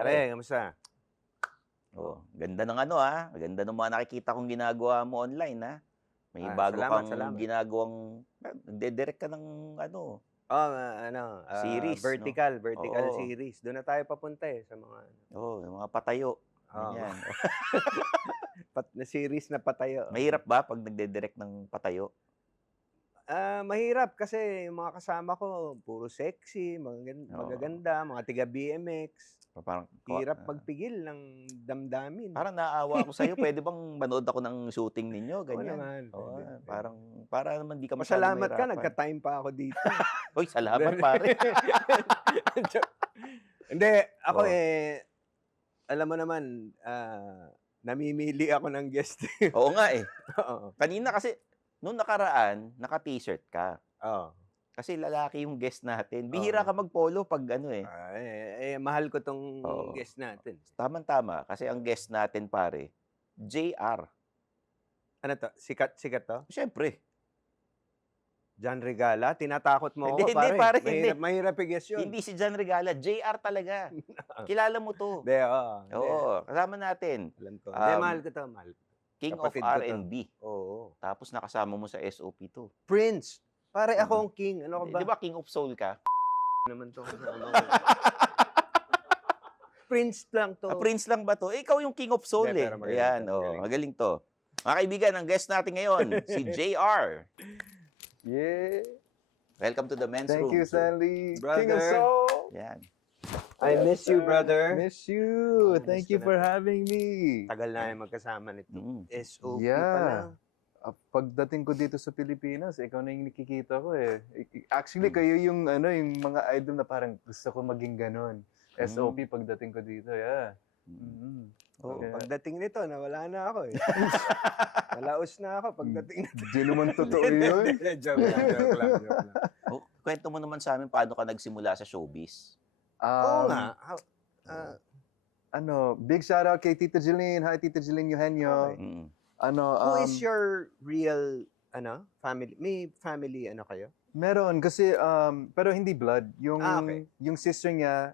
Pare, kamusta? Oh, ganda ng ano ganda ng mga nakikita kong ginagawa mo online May bago Salamat. ginagawang nagde-direct ka ng ano, Oh, series, no? vertical Oo. series. Doon na tayo papunta sa mga Yung mga patayo, ganyan. na series na patayo. Mahirap ba pag nagde-direct ng patayo? Mahirap kasi yung mga kasama ko, puro sexy, magaganda, mga tiga BMX. Parang Hirap magpigil ng damdamin. parang naaawa ako sa'yo. Pwede bang manood ako ng shooting ninyo, Oo ganyan? naman. Oo, Pwede. para naman di ka masyadong Pasalamat ka, mahirapan. nagka-time pa ako dito. Uy, salamat pare. Hindi, ako alam mo naman, namimili ako ng guest. Oo nga Oo. Kanina kasi, nung nakaraan, naka-t-shirt ka. Oo. Kasi lalaki yung guest natin. Bihira ka mag-polo pag Mahal ko tong Oo. guest natin. Tama-tama. Kasi ang guest natin, pare, JR. Ano to? Sikat to? Siyempre. John Regala? Tinatakot mo Hindi, ako, pare. pare, hindi. Mahirap i-guess yun. Hindi si John Regala. JR talaga. Kilala mo to. Hindi, oo. Oo. Kasama natin. Alam ko. Hindi, mahal ko to. King Kapatid of ko to. R&B. Oo. Tapos nakasama mo sa SOP to. Prince. Pare, ako ang king. Ano ka ba? Di ba King of Soul ka? Naman to. Prince lang to. Prince lang ba to? Ikaw yung King of Soul Hindi, pero magaling Ayan, to, magaling to. Mga kaibigan, ang guest natin ngayon, si JR. Yeah. Welcome to the men's room. Thank you, Stanley. Brother. King of Soul. Yan. I miss you, brother. Miss you. miss Thank you ko for na. having me. Tagal na yung magkasama nito. SOP pa Yeah. lang. Pagdating ko dito sa Pilipinas, ikaw na yung nakikita ko Actually, kayo yung yung mga idol na parang gusto ko maging ganun. SOP pagdating ko dito, yeah. Okay. Pagdating nito, nawala na ako Nalaos na ako pagdating nito. Di naman totoo yun. Joke lang. Kwento mo naman sa amin paano ka nagsimula sa showbiz. Oo nga. Big shout out kay Tita Jeline. Hi, Tita Jeline Eugenio. Okay. Who is your real family? May family kayo? Meron kasi pero hindi blood. Okay. Yung sister niya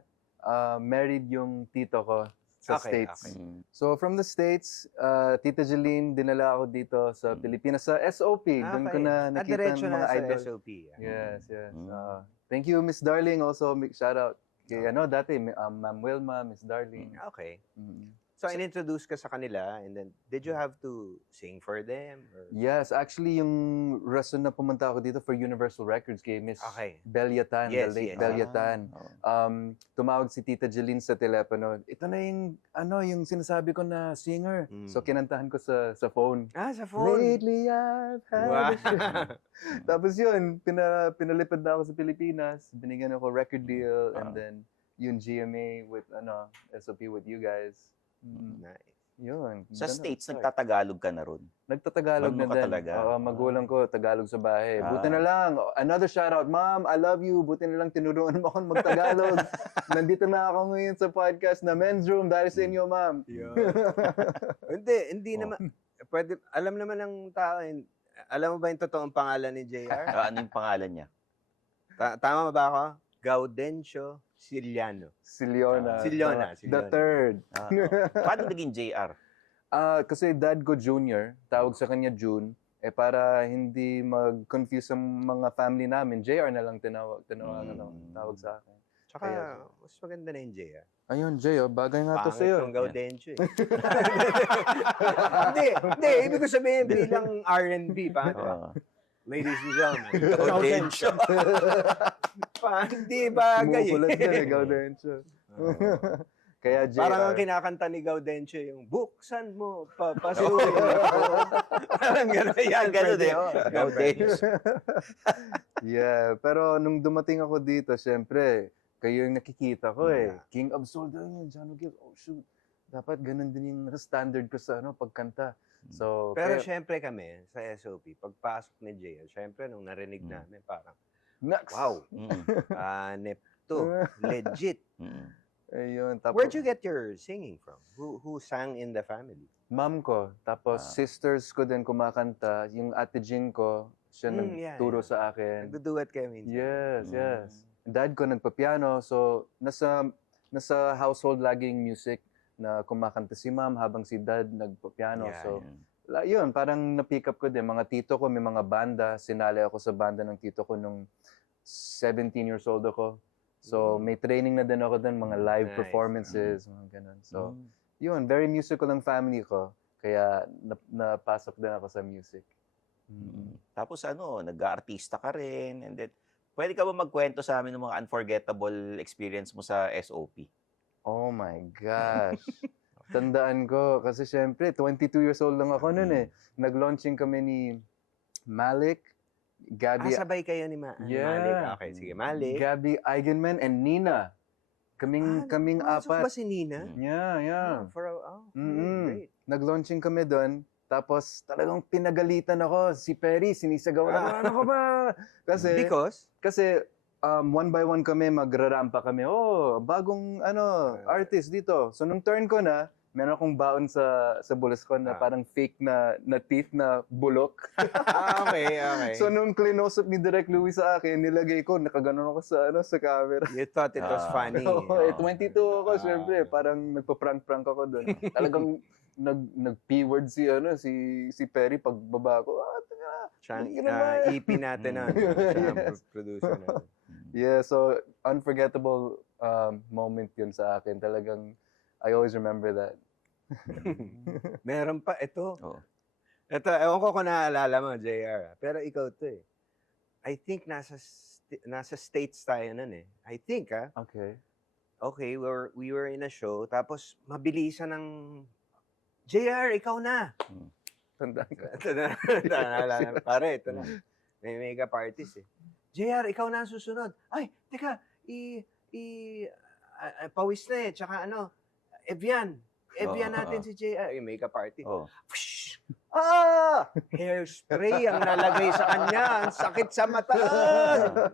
married yung tito ko sa States. Okay. So from the States, Tita Jeline dinala ako dito sa Pilipinas sa SOP. Doon ko na nakita diretso ng mga na idol. sa SOP. Yes. Thank you, Miss Darling. Also, big shout out kay dati Ma'am Wilma, Miss Darling. Okay. So, in-introduce ka sa kanila and then, did you have to sing for them? Or? Yes, actually, yung rason na pumunta ako dito for Universal Records kay Miss Belia Tan, Yes, the late yes. Belia Tan. Tumawag si Tita Jeline sa telepono. Ito na yung sinasabi ko na singer. So, kinantahan ko sa phone. Sa phone? Lately I've had a dream. Tapos yun, pinalipad na ako sa Pilipinas. Binigyan ako record deal and then yung GMA with SOP with you guys. Nice. Yun. Sa States, nagtatagalog ka na ron. Nagtatagalog Marunong na ka din. talaga. Oo, magulang ko, Tagalog sa bahay. Buti na lang. Another shout out, Mom, I love you. Buti na lang tinuruan mo akong magtagalog. Nandito na ako ngayon sa podcast na Men's Room dahil sa inyo, Ma'am. Hindi naman. Pwede, alam naman ng tao. Alam mo ba yung totoong pangalan ni JR? Ano yung pangalan niya? Tama ba ako? Gaudencio Siliano. Siliona. The third. Paano naging JR? Kasi dad ko Junior, tawag sa kanya June, para hindi mag-confuse ang mga family namin, JR na lang tawag sa akin. Tsaka, mas maganda na yung JR. Ayun, Jay, bagay nga to sa'yo. Pangit Gaudencio Hindi, ibig ko sabihin bilang R&B, ladies and gentlemen, Gaudencio. Hindi bagay Kumukulat na Gaudencio. Kaya JR. Parang ang kinakanta ni Gaudencio yung buksan mo, papasukin mo. Parang gano'n yan. Gano'n Gaudencio. Yeah, pero nung dumating ako dito, syempre, kayo yung nakikita ko King of Soul daw yun, John O'Gill. Oh shoot, dapat ganun din yung standard ko sa pagkanta. So, pero syempre kami, sa SOP, pagpasok ni JR, syempre nung narinig namin, parang, wow, Nepto, legit. Ayun, tapos, Where'd you get your singing from? Who sang in the family? Mom ko, tapos sisters ko din kumakanta. Yung ate Jing ko, siya nagturo sa akin. Nagduduet kayo minsan? Yes. Dad ko nagpa-piano, so nasa nasa household laging music na kumakanta si mom habang si dad nagpa-piano. Yeah, So, Yan. yun, parang na-pick up ko din. Mga tito ko, may mga banda. Sinali ako sa banda ng tito ko nung 17 years old ako. So, may training na din ako dun, mga live Nice. performances, mga ganun. So, Mm. yun, very musical ang family ko. Kaya napasok din ako sa music. Tapos nag-aartista ka rin, and then, pwede ka ba magkwento sa amin ng mga unforgettable experience mo sa SOP? Oh my gosh. Tandaan ko, kasi syempre, 22 years old lang ako noon eh. Nag-launching kami ni Malik, Gabby, sabay kayo ni Malik. Yeah. Okay, sige, Malik. Gabby Eigenman, and Nina. Kaming pumasok ba apat. si Nina? Yeah. Great. Nag-launching kami doon. Tapos talagang pinagalitan ako. Si Perry, sinisigaw na, ano ka ba? Kasi one by one kami, magrarampa kami. Oh, bagong artist dito. So nung turn ko na, meron akong baon sa bulas ko na parang fake na teeth na bulok. Okay. So nung close up ni Direk Louie sa akin, nilagay ko, nakaganon ako sa camera. You thought it was funny. Oo, 22 ako, syempre. Parang nagpa-prank ako doon. Talagang nag-P-word si Perry pagbaba ko. EP natin na. Siya ang producer natin. Yeah, so unforgettable moment yun sa akin. Talagang, I always remember that. Meron pa, ito. Oo. Ito, ewan ko kung naaalala mo, JR. Pero ikaw to eh. I think nasa States tayo nun eh. I think Okay, we were in a show, tapos mabilisan ng JR, ikaw na. Tandaan ko. Naalala. Pare, ito na. May makeup artist eh. JR, ikaw na ang susunod. Ay, teka, pawis na eh. Tsaka Evian natin si JR. Yung makeup artist. Oh. Hairspray ang nalagay sa kanya. Ang sakit sa mata.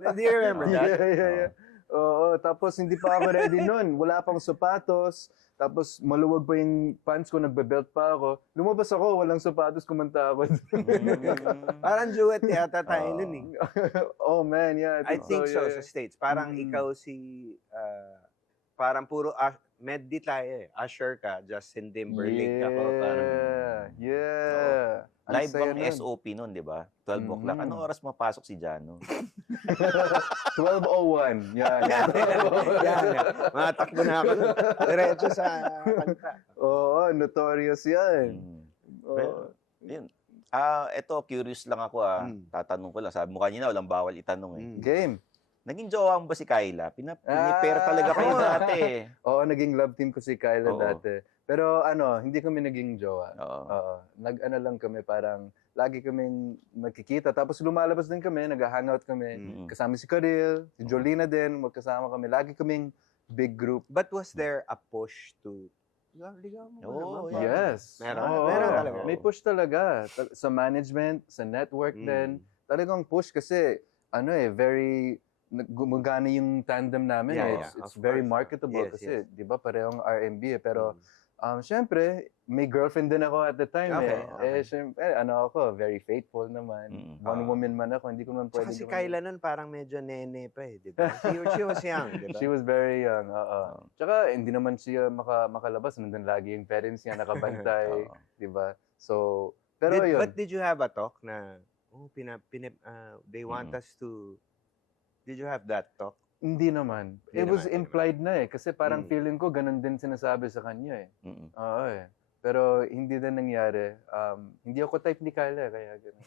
Do you remember that? Yeah. Oo, tapos hindi pa ako ready nun. Wala pang sapatos. Tapos maluwag pa yung pants ko, nagbe-belt pa ako. Lumabas ako, walang sapatos, kumanta ako. Parang duet yata tayo nun eh. Oh man, yeah. I think so, yeah. sa States. Parang ikaw parang puro medley tayo eh. Usher ka, Justin Timberlake ako. Parang, Yeah. Ang Live saya bang nun. SOP nun, di ba? 12 o'clock. Anong oras mapasok si Jano? 12:01. Yan. yan. Matakbo na ako. Diretso sa kanta. Oo, notorious yan. Pero, yun. Eto, curious lang ako Tatanong ko lang. Sabi mo kanina, walang bawal itanong eh. Game. Naging jowa mo ba si Kyla? Pinipair talaga kayo dati eh. Oo, naging love team ko si Kyla Oo. dati. Pero hindi kami naging jowa. Oo. Nag-ano lang kami, parang lagi kaming magkikita. Tapos lumalabas din kami, nag-hangout kami. Kasama si Karil, si Jolina din, magkasama kami. Lagi kaming big group. But was there a push to ligaw mo Oo, naman? Yes. Meron? Oo. Meron talaga? May push talaga. Sa management, sa network din. Talagang push kasi, very gumagana yung tandem namin. Yeah, It's of very course. marketable Yes, kasi, di ba, parehong R&B eh. Pero, syempre, may girlfriend din ako at the time Okay. Syempre, ako, very faithful naman. One woman man ako, hindi ko naman Tsaka pwede. si Kyla nun parang medyo nene pa eh, di ba? She was young, di ba? She was very young, Tsaka, hindi naman siya makalabas. Nandun lagi yung parents niya, nakabantay, di ba? So, pero yun. But did you have a talk na, they want us to, did you have that talk? Hindi naman. Hindi It was naman. implied na eh. Kasi parang feeling ko, ganun din sinasabi sa kanya eh. Oo eh. Pero hindi din nangyari. Hindi ako type ni Kyla, kaya ganun.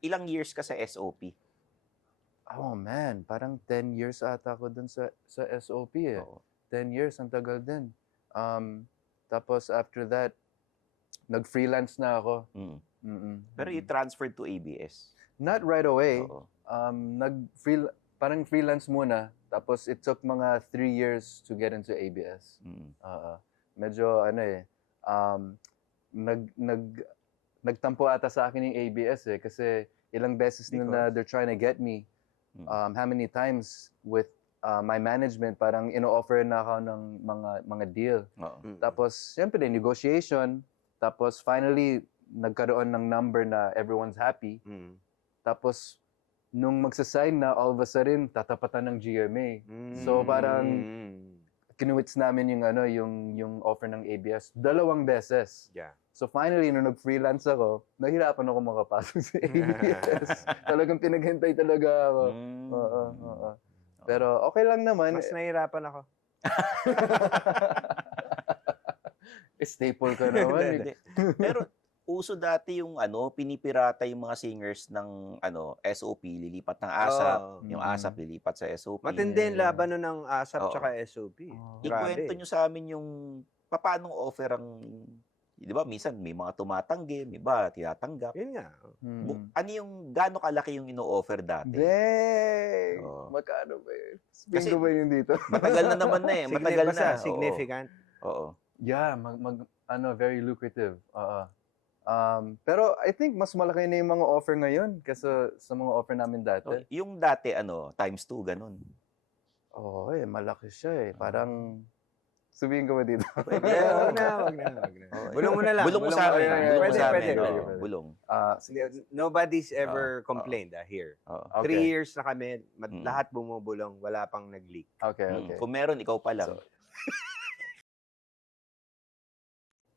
Ilang years ka sa SOP? Oh man, parang 10 years ata ako dun sa SOP eh. Oo. 10 years, ang tagal din. Tapos after that, nag-freelance na ako. Pero you transferred to ABS. Not right away. Oo. Parang freelance muna. Tapos it took mga 3 years to get into ABS. Medyo nagtampo ata sa akin yung ABS eh. Kasi ilang beses na they're trying to get me. How many times with my management, parang ino-offer na ako ng mga deal. Tapos, siyempre, negotiation. Tapos, finally, nagkaroon ng number na everyone's happy. Tapos, nung magsasign na, all of a sudden, tatapatan ng GMA. So, parang, kinuwits namin yung, yung offer ng ABS 2 beses. Yeah. So finally, nung nag-freelance ako, nahirapan ako makapasok sa ABS. Talagang pinaghintay talaga ako. Oo. Pero okay lang naman. Mas nahirapan ako. Staple ka naman. Hindi. Pero uso dati yung pinipirata yung mga singers ng SOP, lilipat ng ASAP. Yung ASAP lilipat sa SOP. Matindi yung laban nun ng ASAP tsaka SOP. Ikwento nyo sa amin yung paano offer ang, di ba, minsan may mga tumatanggi, may iba tinatanggap. Yun nga. Ano yung, gaano kalaki yung ino-offer dati? Dang! Magkano ba yun? Kasi Bingo ba yun dito? Matagal na naman na eh. Matagal na. Significant. Oo. Yeah, very lucrative. Pero I think mas malaki na yung mga offer ngayon kaysa sa mga offer namin dati. Yung dati, times 2, ganun. Oo, malaki siya eh. Parang, sabihin ko ba dito? Wag na. Bulong mo na lang. Bulong mo sa amin. Bulong mo sa amin. Pwede. Bulong. Nobody's ever complained here. Okay. 3 years na kami, lahat bumubulong, wala pang nag-leak. Okay. Kung meron, ikaw pa lang.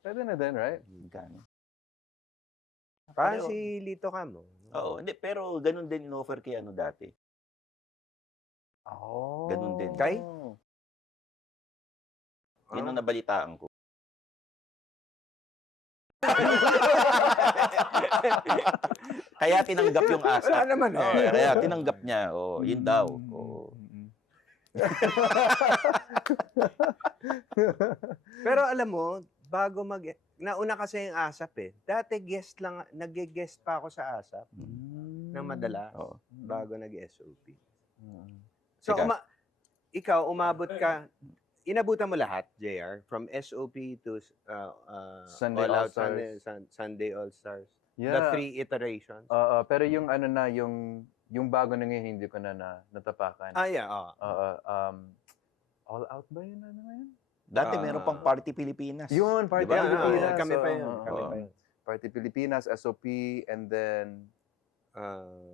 Pwede na din, right? Gano'n. Parang si Lito Camo. Oo, hindi, pero ganun din in-offer kay dati. Ganun din. Kay? Yun ang nabalitaan ko. Kaya tinanggap yung ASAP. Wala naman eh. Kaya tinanggap niya. Yun daw. Pero alam mo, bago nauna kasi yung ASAP eh. Dati nag-guest pa ako sa ASAP ng madalas bago nag-SOP. So, ikaw, umabot ka, inabutan mo lahat, JR, from SOP to Sunday All Out All-Stars. Sunday All-Stars. Yeah. The 3 iterations. Pero yung yung bago na ngayon, hindi ko na natapakan. Yeah. All Out ba yun? Ano yun? Dati meron pang Party Pilipinas. Yun, Party Diba? Pilipinas. Kami pa yun. Party Pilipinas, SOP, and then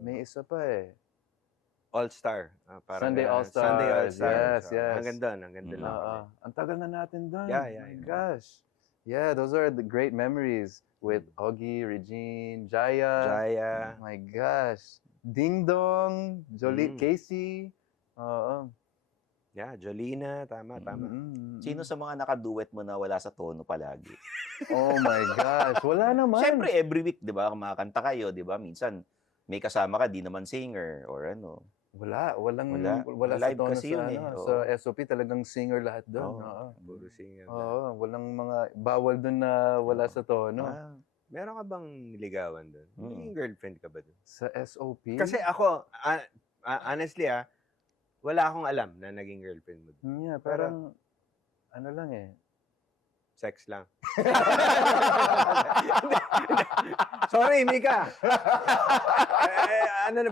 may isa pa eh. All-Star. Sunday All-Stars. Sunday All-Stars. Yes. Hanggang doon lang. Ang tagal na natin doon. Yeah. Gosh. Yeah, those are the great memories with Ogie, Regine, Jaya. Oh my gosh. Ding Dong, Jolie, Casey. Yeah, Jolina. Tama. Sino sa mga nakaduet mo na wala sa tono palagi? Oh my gosh. Wala naman. Siyempre, every week, di ba, kumakanta kayo, di ba? Minsan, may kasama ka, di naman singer or ano. Wala sa Live tono kasi yun sa SOP talagang singer lahat doon. Puro singer. Walang mga bawal doon na wala sa tono. Meron ka bang niligawan doon? Naging girlfriend ka ba doon? Sa SOP? Kasi ako, honestly wala akong alam na naging girlfriend mo doon. Yeah, parang ano lang eh. Sex lang. Sorry, Mika.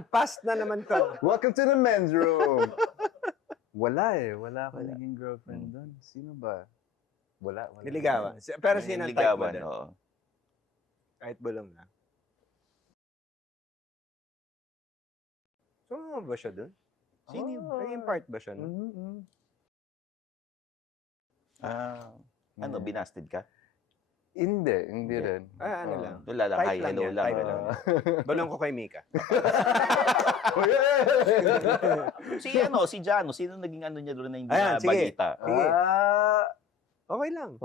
Past na naman to. Welcome to the men's room. Wala akong naging girlfriend doon. Sino ba? Wala. Niligawan. Pero sino type mo doon? Oo. Kahit bulong na. So, ba siya doon? Sino yun? Naging part ba siya doon? Binasted ka? Hindi rin. Ano lang. Wala lang, hi, hello lang. Bulong ko kay Mika. Si Jano, sino naging niya doon na hindi Ayan, na sige. balita? Sige. Okay lang.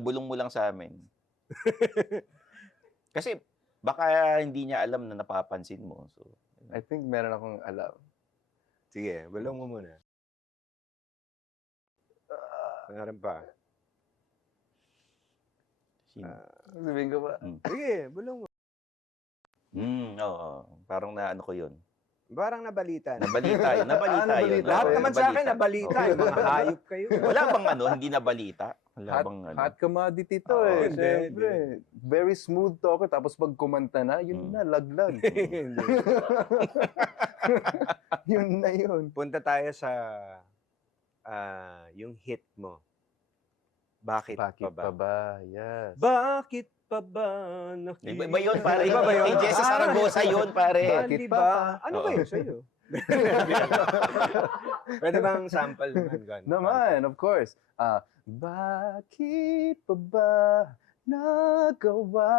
Bulong mo lang sa amin. Kasi baka hindi niya alam na napapansin mo. So, I think meron akong alam. Sige, bulong mo muna. Meron pa. Sabihin ko ba? Sige, bulong mo. Oo. Parang naano ko yun. Parang nabalita. Nabalita yun. Lahat naman sa akin nabalita. Mga hayop kayo. Wala bang hindi nabalita? Wala bang Hot commodity to eh. Siyempre. Very smooth talker. Tapos pag kumanta na, yun na, laglag. Yun na yun. Punta tayo sa yung hit mo. Bakit Bakit pa pa ba? ba? Yes. Bakit pa ba Iba yun, pare. Iba ba yun? Kay Jesse Saragosa yun, pare. Bakit di pa ba? ba? Ano ba Oo. yun sa'yo? Pwede bang sample naman? Gan? Naman, of course. Bakit pa ba nagawa?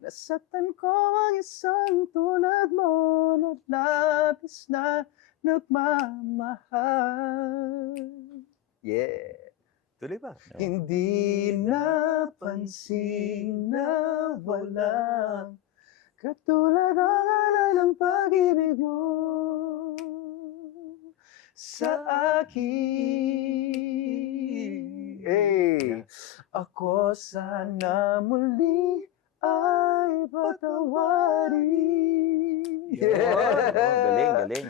Nasaktan ko ang isang tulad mo na labis na nagmamahal. Yeah. Tuloy ba? Hindi napansin na walang katulad ang alala ng pag-ibig mo sa akin. Hey, ako sana muli ay patawarin. Galing.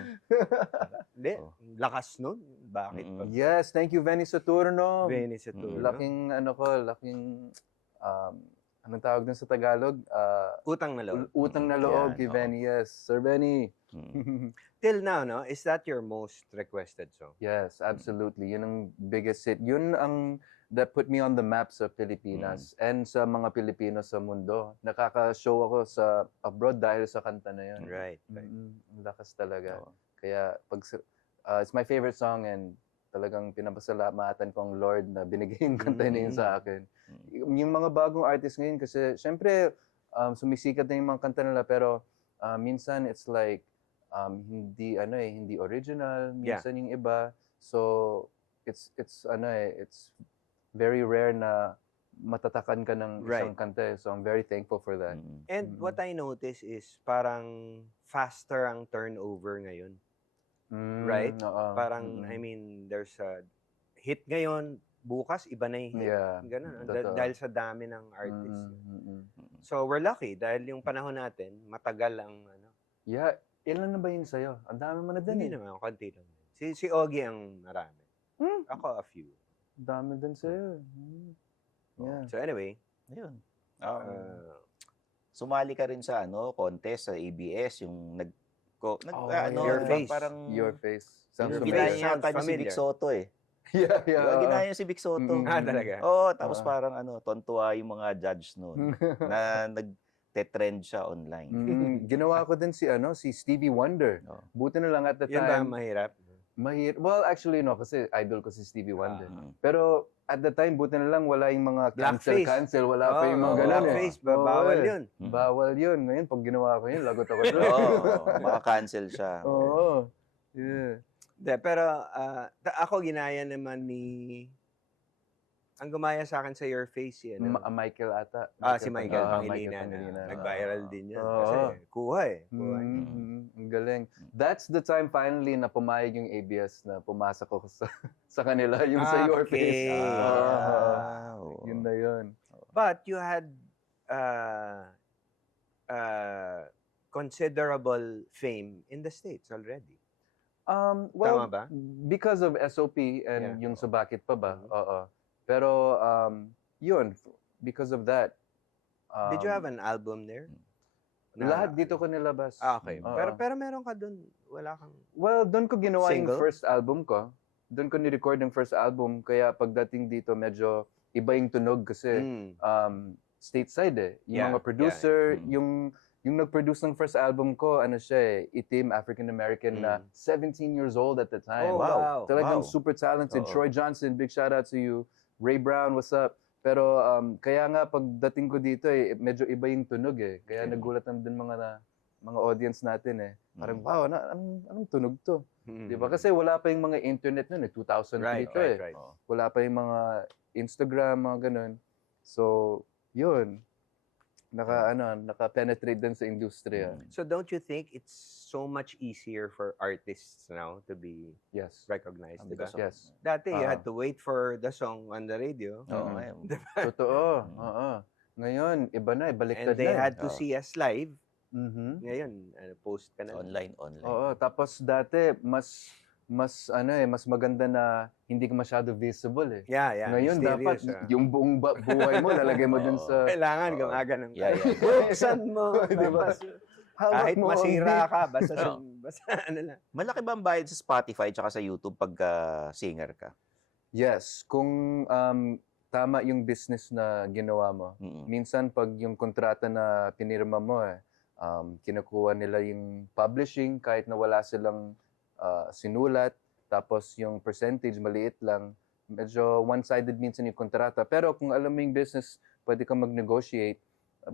Hindi. Oh. Lakas nun. Bakit pa ba? Yes, thank you, Benny Saturno. Venice at Turo. Laking anong tawag dun sa Tagalog? Utang na loob. Utang na loob Yan, kay oo. Benny, yes. Sir Benny. Till now, no? Is that your most requested song? Yes, absolutely. Yun ang biggest hit. Yun ang that put me on the map sa Pilipinas and sa mga Pilipino sa mundo. Nakaka-show ako sa abroad dahil sa kanta na yun. Right. Ang lakas talaga. Oo. Kaya it's my favorite song and talagang pinapasalamatan ko ang Lord na binigay yung kanta na yun sa akin. Yung mga bagong artist ngayon kasi syempre sumisikat na yung mga kanta nila pero minsan it's like hindi original, minsan yung iba. So it's very rare na matatakan ka ng isang kanta. So I'm very thankful for that. And what I notice is parang faster ang turnover ngayon. Right? Parang, I mean, there's a hit ngayon, bukas, iba na yung hit. Yeah, Ganun. totoo. Dahil sa dami ng artists. So, we're lucky dahil yung panahon natin, matagal ang, Yeah, ilan na ba yun sa'yo? Ang dami mo na din hindi naman, konti lang. Si Ogie ang marami. Ako, a few. Dami din sa'yo. Yeah. So, anyway, Ayun. uh, Sumali ka rin sa contest sa ABS, yung Your Face. parang Your face. Sounds Your ginaya Face. familiar. niya yata niya si Familiar. Vic Soto eh. Yeah, Diba, yeah. ginaya niya si Vic Soto. talaga. Oo, tapos parang tontuwa yung mga judge noon na nag-trend siya online. Ginawa ko din si Stevie Wonder. Oo. Buti na lang at the Yun ba time. ang mahirap? Well, actually, no, kasi idol ko si Stevie Wonder. Mm. Pero at the time, buti na lang wala yung mga Blackface. cancel. Wala pa yung mga ganun eh. Blackface, bawal Oo, yun. Bawal yun. Ngayon, pag ginawa ko yun, lagot ako. Oo, maka-cancel siya. Oo. Yeah. De, pero ako ginaya naman ang gumaya sa akin sa Your Face yan. Michael ata. Si Michael Pangilinan. Pangilinan. Nag-viral din yun. Oo. Kasi kuha eh. Kuha. Ang galing. That's the time finally na pumayag yung ABS na pumasok ko sa kanila, yung sa Your Face. Oo. Yun na yun. But you had considerable fame in the States already. Well, Tama ba? because of SOP and Yeah. yung sa Bakit Pa Ba. Oo. Pero yun, because of that. Did you have an album there? Lahat dito ko nilabas. Okay. Oo. Pero meron ka dun, wala kang... Well, doon ko ginawa Single? yung first album ko. Doon ko ni-record yung first album. Kaya pagdating dito, medyo iba yung tunog kasi stateside eh. Yung Yeah, mga producer, yeah. yung nag-produce ng first album ko, ano siya eh, itim, African-American na 17 years old at the time. Oh, wow. Talagang Wow. super talented. Oo. Troy Johnson, big shout out to you. Ray Brown, what's up? Pero kaya nga pagdating ko dito eh, medyo iba yung tunog eh. Kaya nagulat naman din mga audience natin eh. Parang wow, anong tunog to? Di ba? Kasi wala pa yung mga internet nun eh, 2003 to eh. Right. Wala pa yung mga Instagram, mga ganun. So, yun. Naka-penetrate din sa industriya. So don't you think it's so much easier for artists now to be Yes. recognized, diba? Yes. Dati, you had to wait for the song on the radio. Oo, Mm. ngayon. Totoo. Oo. Ngayon, iba na, And baliktad they na. had to see us live. Mhm. Ngayon, post ka na. Online. Oo, tapos dati mas maganda na hindi ka masyado visible eh. Yeah. Ngayon dapat mysterious, yung buong buhay mo lalagay mo dun sa Kailangan gumaga ng Yeah. buksan mo. Di ba? Hawak Kahit mo ang masira beat. ka, basta ano lang. Malaki ba ang bayad sa Spotify tsaka sa YouTube pagka singer ka? Yes, kung tama yung business na ginawa mo. Minsan pag yung kontrata na pinirma mo kinukuha nila yung publishing kahit na wala silang sinulat, tapos yung percentage maliit lang, medyo one-sided minsan yung kontrata. Pero kung alam mo yung business, pwede kang mag-negotiate,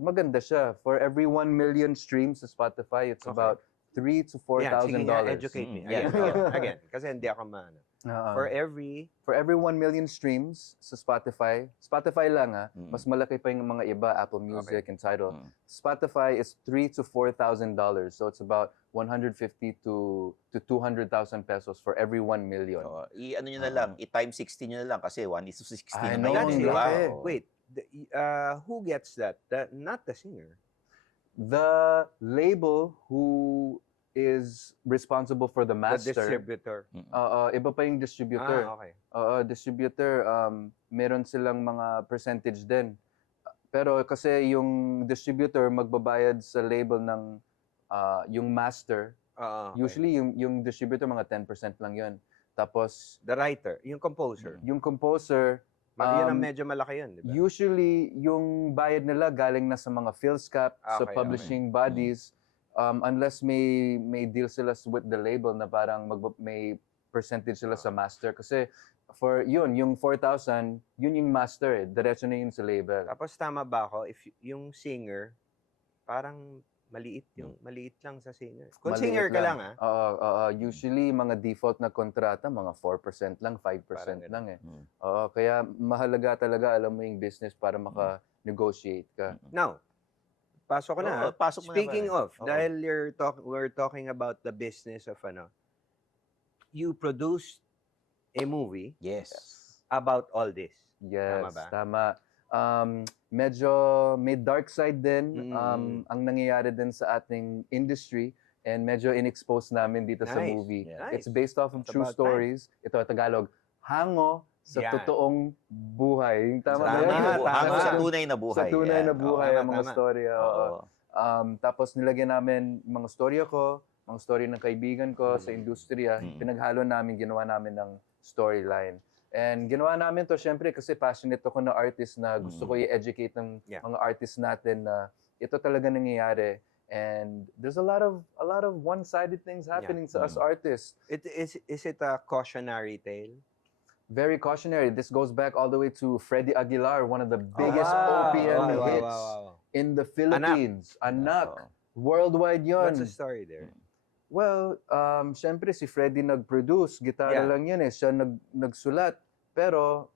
maganda siya. For every 1 million streams sa Spotify, it's about $3,000 to $4,000. Educate me. Again, kasi hindi ako maano. For every 1 million streams sa Spotify lang mas malaki pa yung mga iba, Apple Music and Tidal. Spotify is $3,000 to $4,000. So it's about 150 to 200,000 pesos for every 1 million. Ano nyo na lang, i-time 60 nyo na lang kasi 1:60 I na know, ngayon, di ba? Wait, who gets that? Not the singer. The label who is responsible for the The master. distributor. Iba pa yung distributor. Okay. Distributor, meron silang mga percentage din. Pero kasi yung distributor magbabayad sa label ng yung master. Okay. Usually yung distributor mga 10% lang yun. Tapos The writer, yung composer. yung composer, Yun ang medyo malaki yun, di ba? usually yung bayad nila galing na sa mga PhilScap, sa Okay, publishing bodies, unless may deal sila with the label na parang may percentage sila sa master. Kasi for yun, yung 4,000, yun yung master diretso na yun sa label. Tapos tama ba ako, if yung singer, parang maliit lang sa singer. Kung Maliit singer ka lang usually mga default na kontrata, mga 4% lang, 5% Parang lang kaya mahalaga talaga alam mo yung business para maka-negotiate ka. Now, pasok ko na. Pasok mo na, Speaking pare. of, dahil we're talking about the business of you produced a movie Yes. about all this. Yes, Tama ba? tama. Medyo may dark side din ang nangyayari din sa ating industry and medyo in-expose namin dito sa Nice. movie. Yeah. It's based off of It's true about stories. Ito Tagalog, hango sa Yan. totoong buhay. Tama ba Tama, yan? Hango sa tama. tunay na buhay. Sa tunay na Yan. buhay Oo, ang mga tama. storya. Oo. Tapos nilagyan namin mga storya ko, mga story ng kaibigan ko sa industriya. Pinaghalo namin, ginawa namin ng storyline. And ginawa namin to syempre kasi passionate ako na artist na gusto ko i-educate ng mga artists natin na ito talaga nangyayari. And there's a lot of one-sided things happening to us artists. Is it a cautionary tale? Very cautionary. This goes back all the way to Freddie Aguilar, one of the biggest OPM hits in the Philippines. Anak. Worldwide yun. What's the story there? Well, syempre si Freddie nag-produce, gitara lang yun siya nagsulat. Pero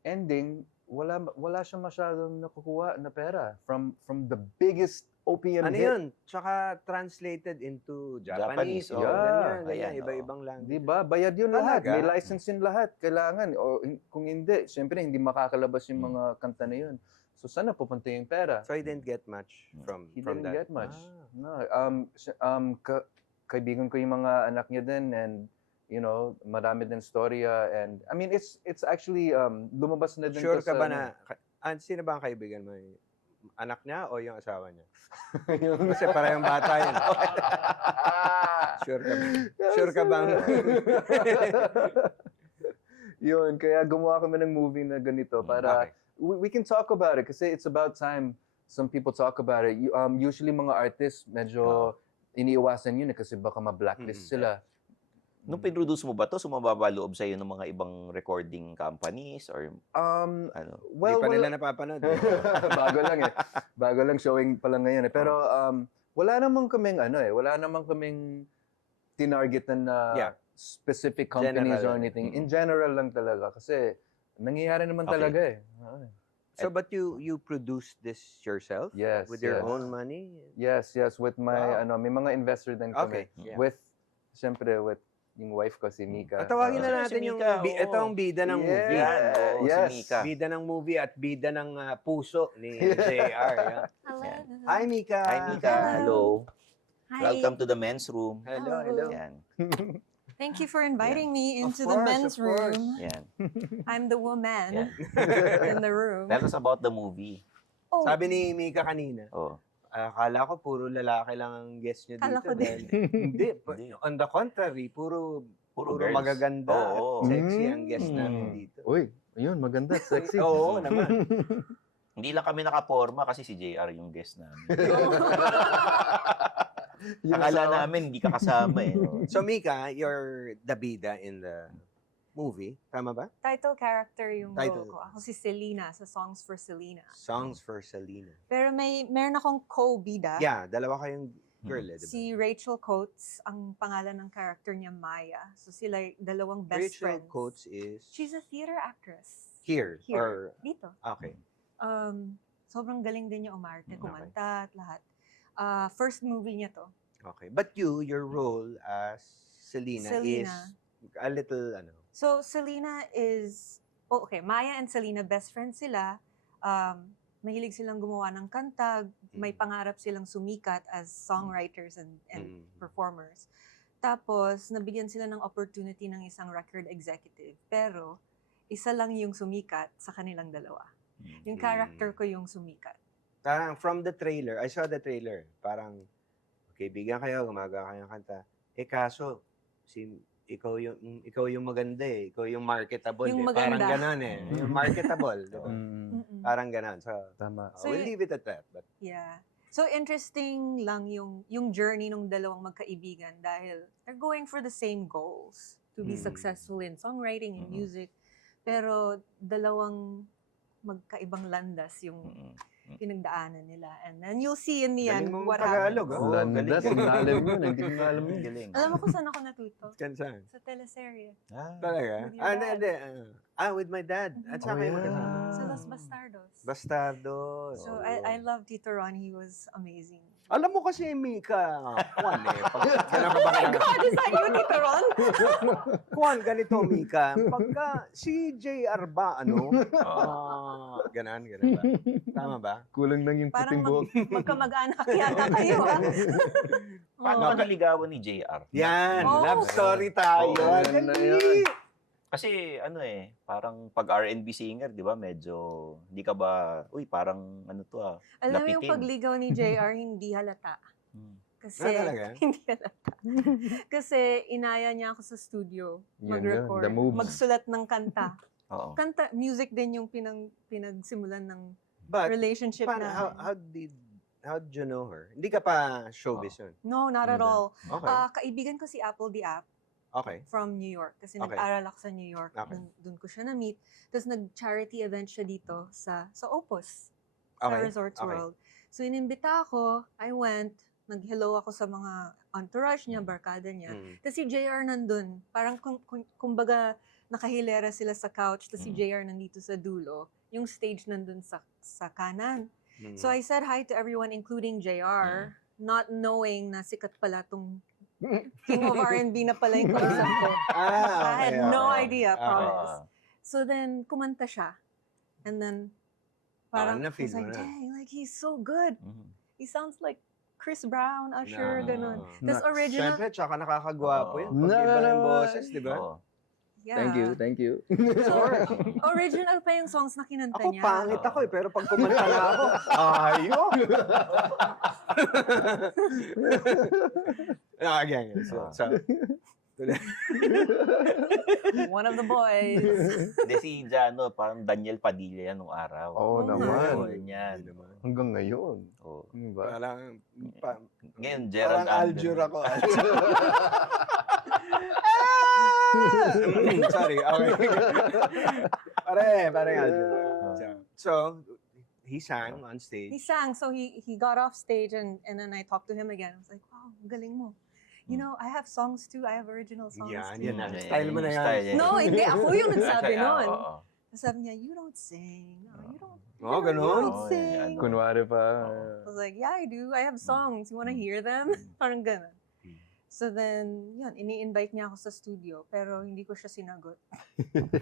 ending, wala siya masyadong nakukuha na pera from the biggest OPM Ano hit. yun? Tsaka translated into Japanese. Japanese, Ganyan, ayan, iba-ibang language. Diba? Bayad yun lahat. Talaga? May license yun lahat. Kailangan. O kung hindi, syempre hindi makakalabas yung mga kanta na yun. So sana pupunta yung pera. So I didn't get much from He from didn't that. get much. No. Kaibigan ko yung mga anak niya din and marami din storya and I mean it's actually lumabas na din Sure to ka sa ba na, sino ba ang kaibigan mo? Anak niya o yung asawa niya? yung Kasi parehong bata yun. Sure ka ba? Sure ka bang? Yun, kaya gumawa kami ng movie na ganito para we can talk about it kasi it's about time some people talk about it. Usually mga artists medyo iniiwasan yun kasi baka ma-blacklist sila. Nung pinroduce mo ba to, sumababa loob sa'yo ng mga ibang recording companies or ano? Well, Di pa nila napapanood. Bago lang Bago lang showing pa lang ngayon Pero wala namang kaming tinargetan na specific companies or anything. In general lang talaga kasi nangyayari naman talaga So but you produced this yourself? Yes. With your own money? Yes, with my may mga investor din kami. Okay. Yeah. Siyempre with yung wife ko si Mika. Tawagin na Si natin yung Mika, itong bida ng movie. Yes. Si Mika. Bida ng movie at bida ng puso ni JR. Hello. Hi, Mika. Hi, Mika. Hello. Hi. Welcome to the men's room. Hello. Yan. Thank you for inviting me into Of the course, men's of course. room. Yan. I'm the woman in the room. Tell us about the movie. Oh, Sabi ni Mika kanina, Oh. akala ko puro lalaki lang ang guest niyo Akala dito. ko din. Hindi. Hindi. On the contrary, puro girls. magaganda Oo. at sexy ang guest namin dito. Uy, Ayun, maganda, sexy. Oo naman. Hindi lang kami nakaporma kasi si JR yung guest namin. Yung Akala asawa. namin hindi ka kasama eh. No? So Mika, you're the bida in the movie. Tama ba? Title character yung Title. role ko. Ako si Selena sa Songs for Selena. Songs for Selena. Pero meron akong co-bida. Yeah, dalawa kayong girl eh, diba? Si Rachel Coates, ang pangalan ng character niya Maya. So sila dalawang best Rachel friends. Coates is She's a theater actress. here. Here. Or, Dito. okay. Sobrang galing din niya umarte, Okay. kumanta at lahat. First movie niya to. Okay. But your role as Selena, is Selena. a little, So Selena is, okay, Maya and Selena, best friends sila. Mahilig silang gumawa ng kanta. May pangarap silang sumikat as songwriters and performers. Tapos, nabigyan sila ng opportunity ng isang record executive. Pero, isa lang yung sumikat sa kanilang dalawa. Yung character ko yung sumikat. Parang from the trailer, I saw the trailer, parang, okay, bigyan kayo, gumagawa kayo ng kanta. Kaso, ikaw yung maganda eh. Ikaw yung marketable Yung eh. maganda. Parang ganon eh. Yung marketable, di ba? Parang ganon. So, Tama. So, we'll leave it at that. But, Yeah. So interesting lang yung journey ng dalawang magkaibigan dahil they're going for the same goals to be successful in songwriting and music. Pero dalawang magkaibang landas yung pinagdaanan nila. And then you'll see in the galing end mong what Tagalog, happens. oh. Landas, Galing. lalim yun. Hindi ko nga alam yun. Galing. Alam mo kung saan ako natuto? Saan? Sa teleserye. Talaga? With your dad. Hindi. With my dad. At Oh, saka yung yeah. magkasama. Sa Los Bastardos. Bastardo. So I love Tito Ron. He was amazing. Alam mo kasi, Mika, Juan eh. Ganun ka ba kaya? God, is that you, Tito Ron? Juan, ganito, Mika. Pagka si JR ba, ganon ba? Tama ba? Kulang lang yung Parang puting buhok. magkamag-anak yata kayo, ah. Paano Oo. ka naligawan ni JR? Yan, Oh. love story tayo. Oo, yan na Dali. yan. Kasi parang pag R&B singer, di ba, medyo, hindi ka ba, parang Alam mo yung lapitin. pagligaw ni JR, hindi halata. Kasi, talaga? hindi halata. Kasi inaya niya ako sa studio, Yun mag-record, yun, the moves. magsulat ng kanta. Oo. Kanta, music din yung pinagsimulan ng But, relationship paano, na. how did you know her? Hindi ka pa showbiz yun. No, not at Hindi. all. Okay. Kaibigan ko si Apple the App Okay. from New York. Kasi Okay. nag-aral ako sa New York. Okay. Doon ko siya na-meet. Tapos nag-charity event siya dito sa Opus, sa Okay. Resorts Okay. World. So inimbita ako, I went, nag-hello ako sa mga entourage niya, barkada niya. Tapos si JR nandun. Parang kumbaga nakahilera sila sa couch, tapos si JR nandito sa dulo. Yung stage nandun sa kanan. So I said hi to everyone, including JR, not knowing na sikat pala tong King of R&B na pala yung kausap ko. I had no idea, promise. So then, kumanta siya. And then, parang, I na-feel was mo like, na. dang, like, he's so good. He sounds like Chris Brown, Usher, Na- ganun. Tapos original, Siyempre, tsaka nakakagwapo Oo. yun. Pag iba yung naman. boses, di ba? Oo. yeah. Thank you. So, original pa yung songs na kinanta Ako niya. pangit ako eh, pero pag kumanta na ako, ayun! Again, so, One of the boys. Hindi si Jano, parang Daniel Padilla yan nung araw. Oo naman. Yun yan. Hindi naman. Hanggang ngayon. Oo. Diba? Parang, Ngayon, parang Gerald Aljur Anden. ako. Sorry, okay. Parang Aljur. So, he sang on stage. He sang, so he got off stage and then I talked to him again. I was like, wow, ang galing mo. You know, I have songs too. I have original songs Yan, too. yan na. Style mo na yan. Style yan. No, hindi. Ako yung nagsabi nun. Oo. Sabi niya, you don't sing. No, you don't. Oh, you ganun? don't Oo, sing. yan. Kunwari pa. I was like, yeah, I do. I have songs. You want to hear them? Parang ganun. So then, yun, ini-invite niya ako sa studio, pero hindi ko siya sinagot.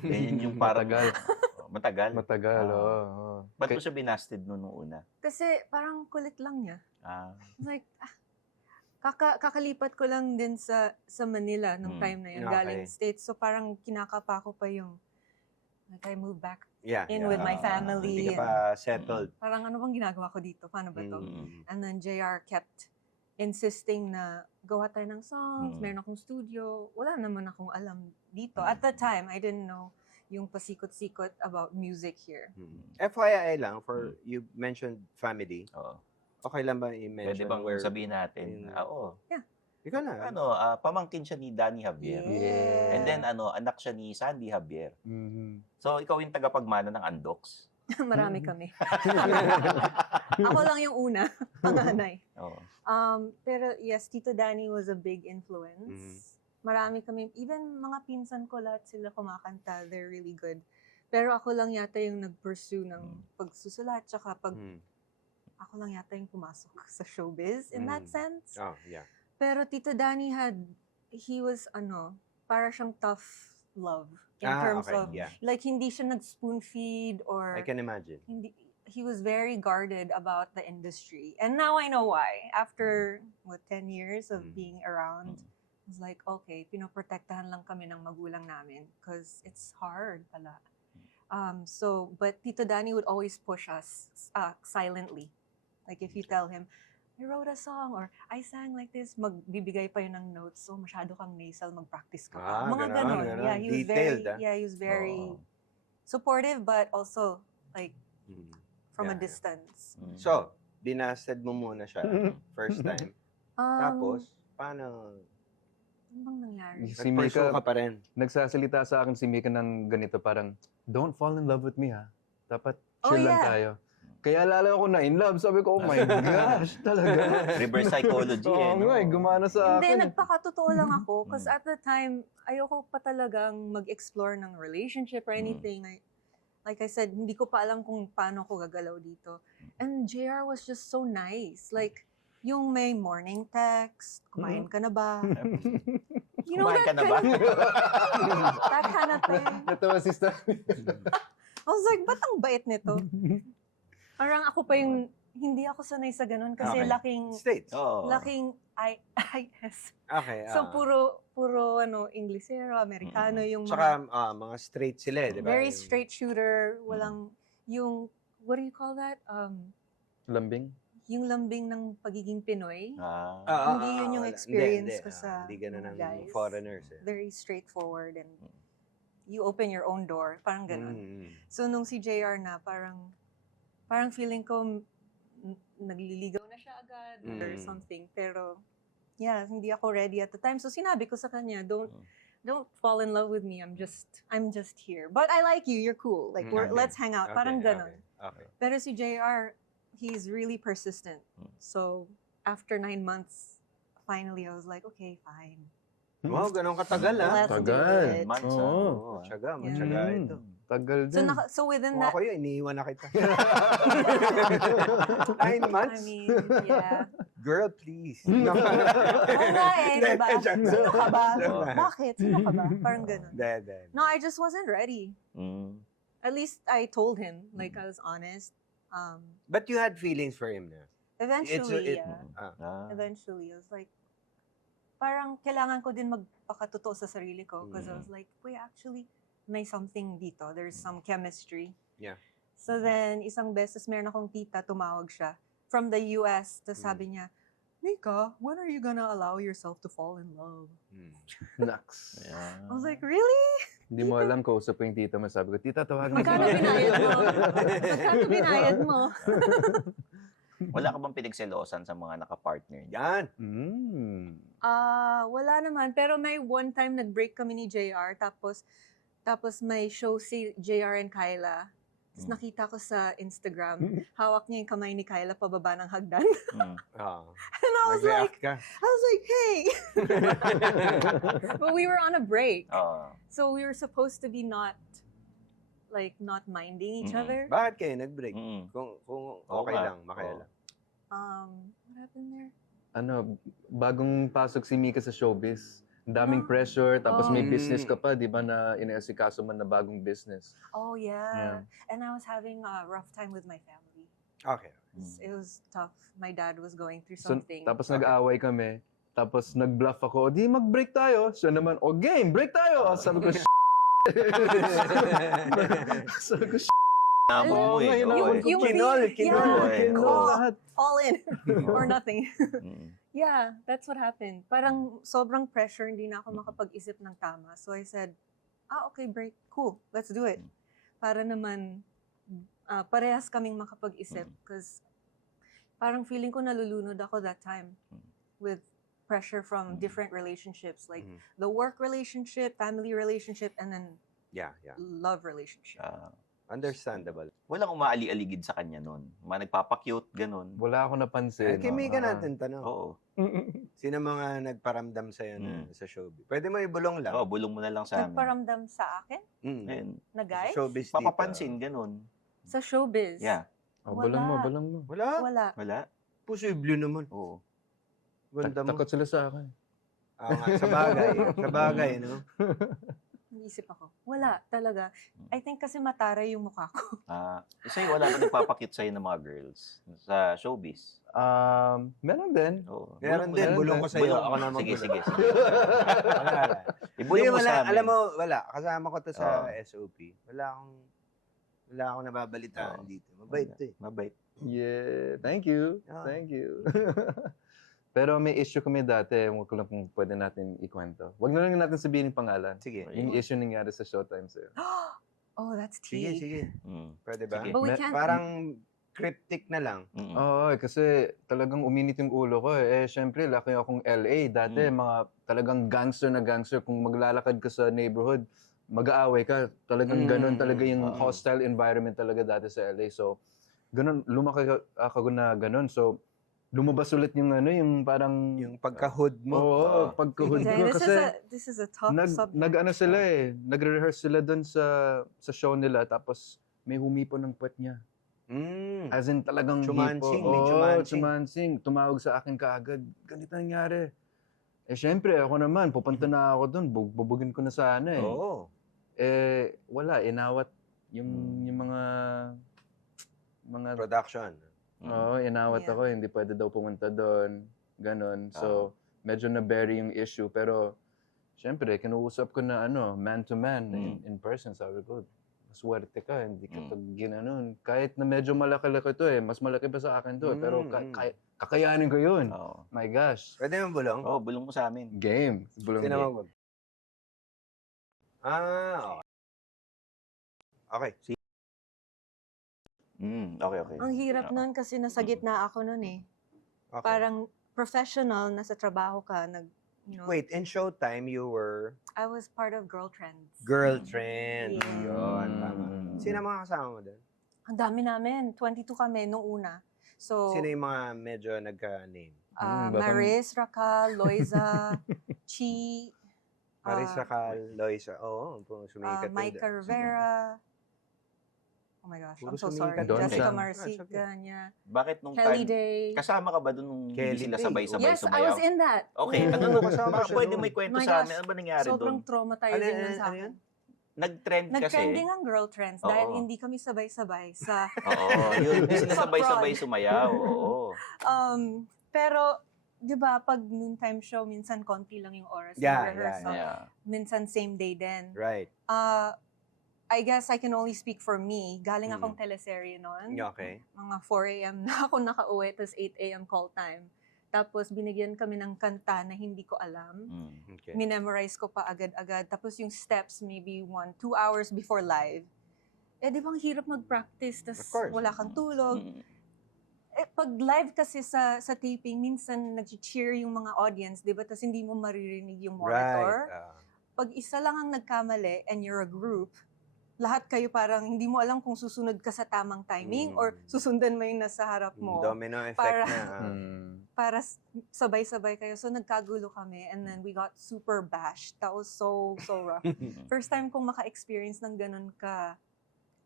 Yan yung parang... Matagal. Matagal. Matagal, Oo. oo. Ba't mo siya binasted nung una? Kasi parang kulit lang niya. Ah. I was like, kakalipat ko lang din sa Manila nung time na yun, Okay. galing States. So parang kinakapa ko pa yung, like I moved back Yeah. in with my family. Hindi ka pa settled. Parang ano bang ginagawa ko dito? Paano ba to? Mm. And then JR kept insisting na gawa tayo ng songs, Mm. meron akong studio. Wala naman akong alam dito. At that time, I didn't know yung pasikot-sikot about music here. FYI lang, for you mentioned family. Oo. Okay lang ba i-mention Pwede bang where... sabihin natin? Oo. Ikaw na. Pamangkin siya ni Danny Javier. Yeah. And then, anak siya ni Sandy Javier. Mhm. So, ikaw yung tagapagmana ng Andox. Marami kami. Ako lang yung una, panganay. Oo. Pero yes, Tito Danny was a big influence. Mhm. Marami kami, even mga pinsan ko, lahat sila kumakanta. They're really good. Pero ako lang yata yung nag-pursue ng pagsusulat, tsaka ako lang yata yung pumasok sa showbiz in that sense. Oh, yeah. Pero Tito Danny he was para siyang tough love in terms okay, of, yeah. like hindi siya nag-spoon feed or I can imagine. he was very guarded about the industry. And now I know why. After 10 years of being around, I was like, okay, pinoprotektahan lang kami ng magulang namin because it's hard pala. But Tito Danny would always push us silently. Like if you tell him, I wrote a song or I sang like this, magbibigay pa yun ng notes. So masyado kang nasal, mag-practice ka pa. Mga ganon. Yeah, he was Detailed, he was very supportive but also like from a Yeah. distance. So, binasted mo muna siya first time. Tapos, paano? Ano bang nangyari? Si Nag-pursue Mika, ka pa rin. nagsasalita sa akin si Mika ng ganito, parang, don't fall in love with me ha. Dapat Oh, chill lang yeah. tayo. Kaya lalo ako na in love. Sabi ko, oh my gosh, talaga. Reverse psychology Oo nga, gumana sa Hindi, akin. nagpakatotoo lang ako. Because at the time, ayoko pa talagang mag-explore ng relationship or anything. Like I said, hindi ko pa alam kung paano ko gagalaw dito. And JR was just so nice. Like, yung may morning text, kumain ka na ba? You know Kumain ka that na ba? that kind of thing. Natawa si Stan. I was like, ba't ang bait nito? Parang ako pa yung, hindi ako sanay sa ganun kasi Okay. States. laking IS. Okay. So puro Inglesero, Amerikano yung Tsaka mga straight sila, di ba? very Yung- straight shooter, walang yung what do you call that? Lambing? Yung lambing ng pagiging Pinoy. Ah, Hindi yun yung wala. experience Hindi. ko sa Hindi ganun mga ng guys. foreigners. Very straightforward and you open your own door, parang ganun. Mm. So nung si JR na parang feeling ko nagliligaw na siya agad or something. Pero yeah, hindi ako ready at the time. So sinabi ko sa kanya, don't fall in love with me. I'm just here. But I like you. You're cool. Like Okay. let's hang out. Parang ganon. Okay. Pero si JR, he's really persistent. So after 9 months, finally I was like, okay, fine. Wow, ganun katagal Let's do Tagal. it. Months, Oo. Matyaga Yeah. ito. Tagal So din. so within Kung that, ako yun, iniiwan na kita. 9 I months? mean, yeah. Girl, please. Oo nga eh, diba? Joke lang. Sino ka ba? Joke lang. Bakit? Sino ka ba? Parang ganun. Hindi. No, I just wasn't ready. At least I told him, like I was honest. But you had feelings for him na. Eventually, it- yeah. Eventually, I was like, parang kailangan ko din magpakatotoo sa sarili ko because I was like, wait, actually, may something dito. There's some chemistry. Yeah. So then, isang beses meron akong tita, tumawag siya from the US. Tapos sabi niya, Mika, when are you gonna allow yourself to fall in love? Nax. I was like, really? Hindi mo alam ko, usap ko yung tita mo. Sabi ko, tita, tawag na. Magkano binayad mo? Magkano binayad mo? Wala ka bang pinagselosan sa mga nakapartner niya? Yan. Wala naman. Pero may one time nag-break kami ni JR. Tapos may show si JR and Kyla. Tapos nakita ko sa Instagram, hawak niya yung kamay ni Kyla pababa ng hagdan. And I was like, ka. hey! But we were on a break. Oo. So we were supposed to be not minding each other. Bakit kayo nag-break? Mm. Kung Oo okay nga. lang, makaya lang. What happened there? Bagong pasok si Mika sa showbiz. Ang daming pressure, tapos may Oh. business ka pa, di ba, na inaasikaso man na bagong business. Oh, yeah. Yeah. And I was having a rough time with my family. Okay. It was tough. My dad was going through So, something. tapos nag-aaway kami, tapos nag-bluff ako, di mag-break tayo. Siya naman, game, break tayo! Sabi ko, sabi ko, Namo mo Oo nga, eh. yun Oo ang- eh. yung Kinol, feel- kinol. yeah, kinol all- lahat. all in or nothing. Mm. Yeah, that's what happened. Parang sobrang pressure, hindi na ako makapag-isip ng tama. So I said, okay, break. Cool, let's do it. Para naman, parehas kaming makapag-isip. Because parang feeling ko nalulunod ako that time with pressure from different relationships. Like the work relationship, family relationship, and then Yeah. love relationship. Understandable. Walang umaali-aligid sa kanya nun. Mga nagpapakyut, ganun. Wala ako napansin. Kimi ka natin tanong. Oo. Sino mga nagparamdam sa'yo na sa showbiz? Pwede mo ibulong lang. Oo, bulong mo na lang sa amin. Nagparamdam sa akin? Ayun. Na guys? Showbiz dito. Papapansin, ganun. Sa showbiz? Yeah. Bulong mo. Wala? Wala. Posible naman. Oo. Ganda mo. Takot sila sa akin. Sa bagay, no? Naisip ako. Wala, talaga. I think kasi mataray yung mukha ko. Sa'yo, wala ka nagpapakyut sa'yo ng mga girls sa showbiz. Meron din. Oo. Meron din. Bulong ko sa'yo. Ako na Sige. Wala. Ibulong mo sa amin. Alam mo, wala. Kasama ko to sa SOP. Wala akong nababalitaan dito. Mabait to eh. Mabait. Yeah. Thank you. Ah. Thank you. Pero may issue kami dati. Huwag ko lang kung pwede natin ikwento. Huwag na lang natin sabihin yung pangalan. Sige. Yung issue nangyari sa Showtime sa'yo. Oh, that's tea. Sige. Pwede ba? Sige. But we can't... Parang cryptic na lang. Oo, kasi talagang uminit yung ulo ko eh. Syempre, laki akong LA. Dati, mga talagang gangster na gangster. Kung maglalakad ka sa neighborhood, mag-aaway ka. Talagang ganun talaga yung hostile environment talaga dati sa LA. So, ganun, lumaki ako na ganun. So, lumabas ulit yung yung parang... Yung pagka-hood mo. Oo, pagka-hood ko. Kasi this is a tough subject. nag-ano sila eh. Nagre-rehearse sila doon sa show nila. Tapos, may humipon ng puwet niya. As in talagang Chumansing, hipo. may chumansing. Chumansing. Tumawag sa akin kaagad. Ganito nangyari. Eh, syempre, ako naman, pupunta na ako doon. Bubugin ko na sana eh. Oo. Eh, wala. Inawat yung mga Production. Oo, inawat Yeah. ako. Hindi pwede daw pumunta doon. Ganon. So, medyo na-bury yung issue. Pero, syempre, kinuusap ko na man to man, in person. Sabi ko, swerte ka, hindi ka pag ginanon. Kahit na medyo malaki-laki to eh. Mas malaki pa sa akin to. Pero kakayanin ko yun. My gosh. Pwede mo bulong? Oo, bulong mo sa amin. Game. Bulong Sino game. mag okay. Okay. Ang hirap nun kasi nasa gitna ako nun eh. Okay. Parang professional, nasa trabaho ka, Wait, in Showtime, you were I was part of Girl Trends. Girl Trend. Yeah. Yun, tama. Sino mga kasama mo doon? Ang dami namin. 22 kami nung una. So, Sino yung mga medyo nagka-name? Maris, Racal, Loiza, Chi, Marisa Cal, Loisa. Oo, sumikat yun Micah doon. Rivera. Oh my gosh, Puro I'm so sumikat sorry. doon. Jessica Okay. Marsica, Okay. niya. Bakit nung Kelly time, Day. kasama ka ba doon nung Kelly hindi sila Day. sabay-sabay Yes, I sumayaw? was in that. Okay, Oo, ano kasama baka siya pwede doon. may kwento My sa gosh, amin? Ano ba nangyari Sobrang doon? traumatizing nun sa Ano akin. yan? Nag-trend kasi. Nag-trending ang Girl Trends dahil Oo. hindi kami sabay-sabay sa... Oo, yun. Hindi sila Sa sabay-sabay prod. sumayaw. Oo. Pero, di ba, pag noontime show, minsan konti lang yung oras ng Yeah, rehearsal. Yeah. Minsan same day din. Right. I guess I can only speak for me. Galing akong teleserye noon. Okay. Mga 4 a.m. na ako nakauwi, tapos 8 a.m. call time. Tapos binigyan kami ng kanta na hindi ko alam. Okay. Minemorize ko pa agad-agad. Tapos yung steps, maybe 1-2 hours before live. Eh, di ba ang hirap mag-practice, tapos Of course. wala kang tulog. Eh, pag live kasi sa taping, minsan nag-cheer yung mga audience, di ba? Tapos hindi mo maririnig yung monitor. Right. Pag isa lang ang nagkamali and you're a group, lahat kayo parang hindi mo alam kung susunod ka sa tamang timing or susundan mo yung nasa harap mo. Domino effect Para- na. Para sabay-sabay kayo. So nagkagulo kami and then we got super bashed. That was so rough. First time kong maka-experience ng ganun ka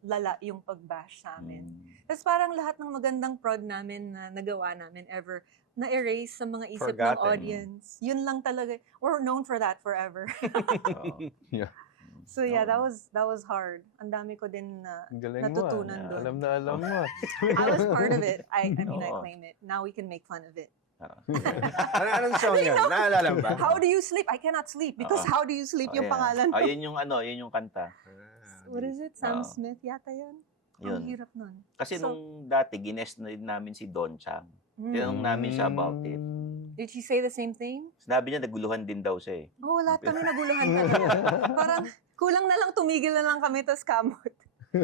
lala yung pag-bash sa amin. Tapos parang lahat ng magandang prod namin na nagawa namin ever, na-erase sa mga isip ng Forgotten. audience. Yun lang talaga. We're known for that forever. Yeah. So yeah, that was hard. Ang dami ko din na Ang galing natutunan mo. doon. Alam na alam mo. I was part of it. I mean, I Oo. claim it. Now we can make fun of it. Anong song yun? Naalala mo ba? How do you sleep? I cannot sleep because Oo. how do you sleep yung pangalan ko. Yun yung yun yung kanta. What is it? Sam Oo. Smith yata yun? Yun. Ang hirap nun. Kasi So- nung dati, gines na din namin si Don Chang. Mm. Tinanong namin siya about it. Did she say the same thing? Sinabi niya naguluhan din daw siya eh. Oo, lahat kami naguluhan talaga. Parang kulang na lang, tumigil na lang kami, tapos kamot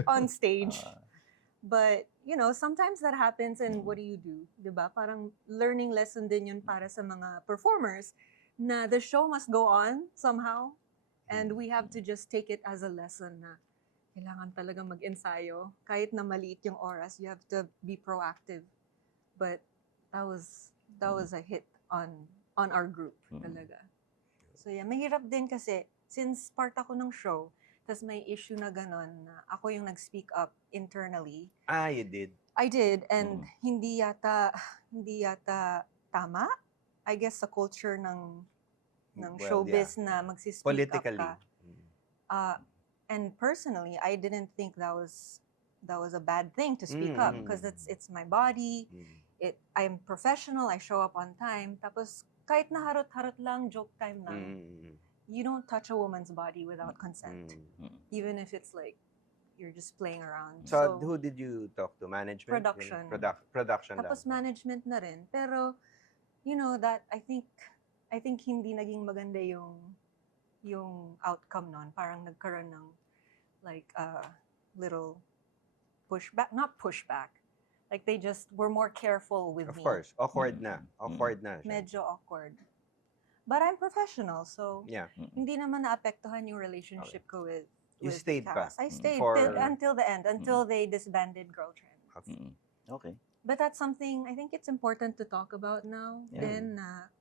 on stage. But, you know, sometimes that happens and what do you do? Diba? Parang learning lesson din yun para sa mga performers na the show must go on somehow and we have to just take it as a lesson na kailangan talaga mag-ensayo. Kahit na maliit yung oras, you have to be proactive. But that was a hit on our group talaga. So yeah, mahirap din kasi since part ako ng show, tas may issue na ganon na ako yung nag-speak up internally. Ah, you did? I did, and hindi yata tama. I guess sa culture ng showbiz na magsispeak politically. up ka. And personally, I didn't think that was a bad thing to speak up because it's my body. I'm professional, I show up on time. Tapos kahit na harot-harot lang, joke time lang. You don't touch a woman's body without consent. Even if it's like, you're just playing around. So who did you talk to? Management? Production. Production Tapos lang. management na rin. Pero, you know, that, I think hindi naging maganda yung outcome nun. Parang nagkaroon ng, like, little pushback. Not pushback. Like, they just were more careful with me. Of course. Awkward na. Awkward na siya. Medyo awkward. But I'm professional, so Yeah. hindi naman naapektuhan yung relationship ko with You stayed pa? Cass. I stayed For- until the end, until they disbanded Girl Trend. Okay. But that's something I think it's important to talk about now. Yeah. Then,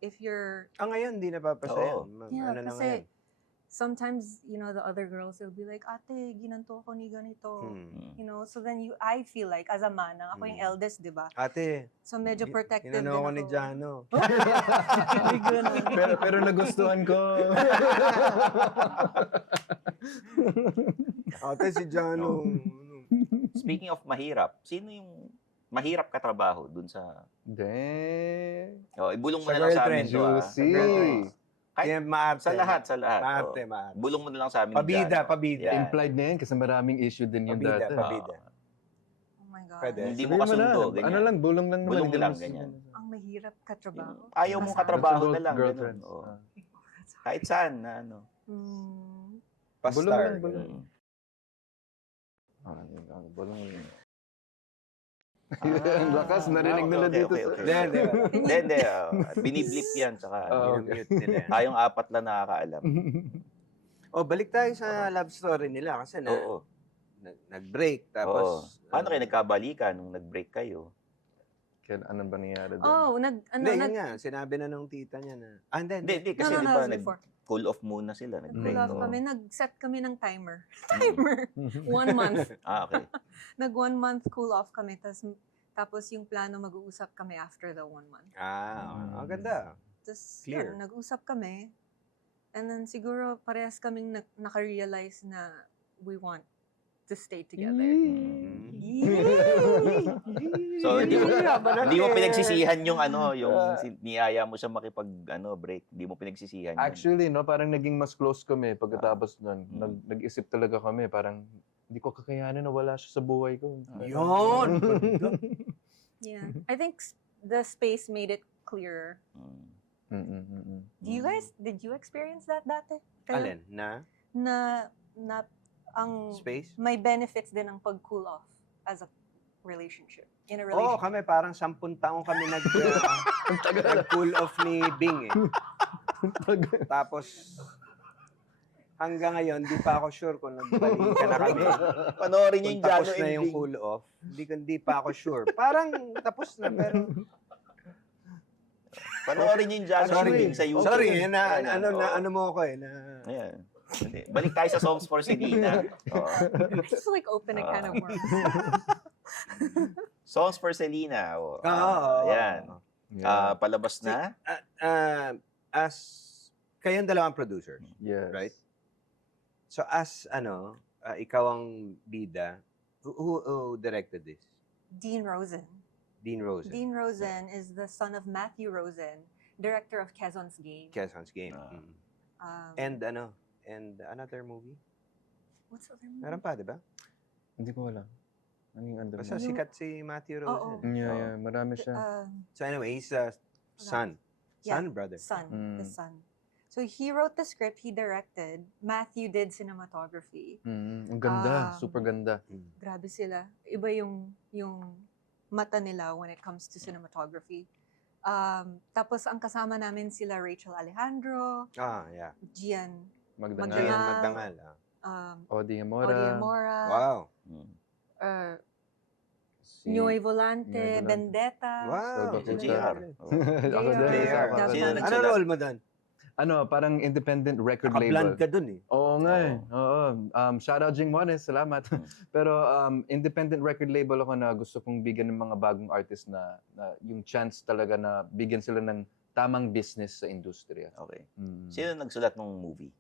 if you're Ngayon, di napapasaya. Oo. yeah, Ano na kasi ngayon? sometimes you know the other girls will be like, ate, ginanto ako ni ganito. You know, so then I feel like as a man, ako yung eldest, di ba? Ate, So medyo protective din inano ako. ko ni Jano. pero nagustuhan ko. Ate, si Jano. Speaking of mahirap, sino yung mahirap katrabaho dun sa... Dang. ibulong mo Sa na lang sa Girl amin Trend. to, ah. Juicy. Sa Girl Trend. Kahit Kaya maarte. sa lahat. Maarte, Oo. maarte. Bulong mo na lang sa amin. Pabida, dyan. pabida. Yeah. Implied na yan kasi maraming issue din yung Pabida, dati. pabida. Oh my God. Pwede. Hindi mo Sabihin kasundo, na, ganyan. ano lang, bulong lang naman. Bulong hindi lang, mo- ganyan. Ang mahirap katrabaho. Ayaw mong Basta- katrabaho na Girl- lang. girlfriends. Ganun. Oo. Ah. Kahit saan na ano. Bulong Pastar. lang, bulong. Bulong lang. Ang lakas, narinig nila dito. Hindi. Hindi. Biniblip yan. Tsaka, Mute nila. tayong apat lang nakakaalam. Balik tayo sa love story nila kasi Oo. nag-break Oo. tapos Paano kayo nagkabalikan nung nag-break kayo? Ano ba nangyari doon? Oh, Hindi, yun nga, sinabi na nung tita niya na, Hindi. Kasi No, di that ba, was before. nag-cool off muna sila. Nag-break. Nag-pull off Oo. kami, nag-set kami ng timer. Timer. 1 month. Okay. Nag 1 month cool off kami, tapos yung plano mag-uusap kami after the 1 month. ang ganda. Tapos, Clear. nag-usap kami. And then siguro parehas kaming naka-realize na we want to stay together. So, hindi mo pinagsisihan yung niyaya mo siya break. Hindi mo pinagsisihan yun. Actually, no, parang naging mas close kami pagkatapos nun. Nag-isip talaga kami, parang hindi ko kakayanin na wala siya sa buhay ko. Yun! Yeah. I think the space made it clearer. Did you experience that dati? Alin? Na? Na ang Space? may benefits din ng pag-cool off as a relationship. In a Oo, relationship. kami parang 10 taong kami nag-cool off ni Bing eh. Tapos, hanggang ngayon, di pa ako sure kung nagbalikan na kami. Panoorin niyo Kung yung tapos Jano na yung ending. cool off, hindi pa ako sure. Parang tapos na, pero... Panoorin niyo yung Jano ending sa YouTube. Sorry, Ayan, oo. ano mo ako eh, na... Ayan. Hindi. Balik tayo sa Songs for Selena. Oo. Just like open a can of worms. Songs for Selena. Ayan. Palabas na. As kayong dalawang producers, Yes. right? So as ikaw ang bida, who directed this? Dean Rosen. Dean Rosen. Dean Rosen is the son of Matthew Rosen, director of Quezon's Game. Quezon's Game. And another movie? What's the other movie? Meron pa, di ba? Hindi ko alam. Anong under? Basta sikat si Matthew Rosen. Yeah, marami siya. So anyway, he's a son Yeah, Son, brother. the son. So he wrote the script, he directed. Matthew did cinematography. Ang ganda, super ganda. Grabe sila. Iba yung mata nila when it comes to cinematography. Tapos ang kasama namin sila Rachel Alejandro, Yeah. Gian Magdangal. Gian Magdangal. Magdangal. Odi Odi Amora. Mora, Wow. Si Nyoy Volante, Nyoy Volante. Vendetta. Wow. Si JR. Ako din. JR. kasama ko Sino din. Ano role mo doon? Ano, parang independent record Naka-blend label. ka dun eh. Oo nga eh. Oo. Shout out Jing Juanes, salamat. Pero independent record label ako na gusto kong bigyan ng mga bagong artist na yung chance talaga na bigyan sila ng tamang business sa industriya. Okay. Mm. Sino nagsulat ng movie?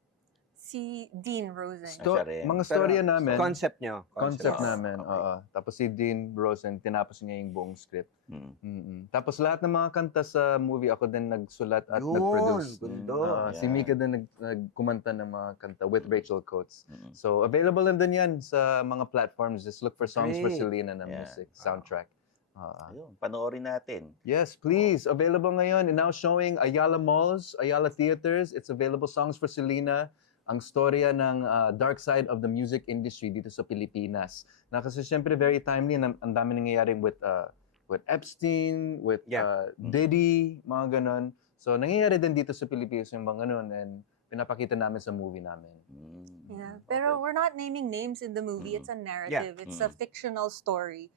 Si Dean Rosen. Siya rin. Mga storya namin. Concept nyo. Concept Oo, namin, okay. oo. Tapos si Dean Rosen, tinapos niya yung buong script. Mm. Tapos lahat ng mga kanta sa movie, ako din nagsulat at Yun, nag-produce. gundo. Si Yeah. Mika din nagkumanta ng mga kanta with Rachel Coates. Mm. So available din yan sa mga platforms. Just look for Songs for Great. Selena na Yeah. music, soundtrack. Ayun, panoorin natin. Yes, please. Available ngayon and now showing Ayala Malls, Ayala Theaters. It's available Songs for Selena. Ang storya ng dark side of the music industry dito sa Pilipinas. Na kasi syempre very timely, ang dami nangyayaring with Epstein, with Diddy, mga ganon. So nangyayari din dito sa Pilipinas yung mga ganon and pinapakita namin sa movie namin. Yeah, pero we're not naming names in the movie. It's a narrative. It's a fictional story.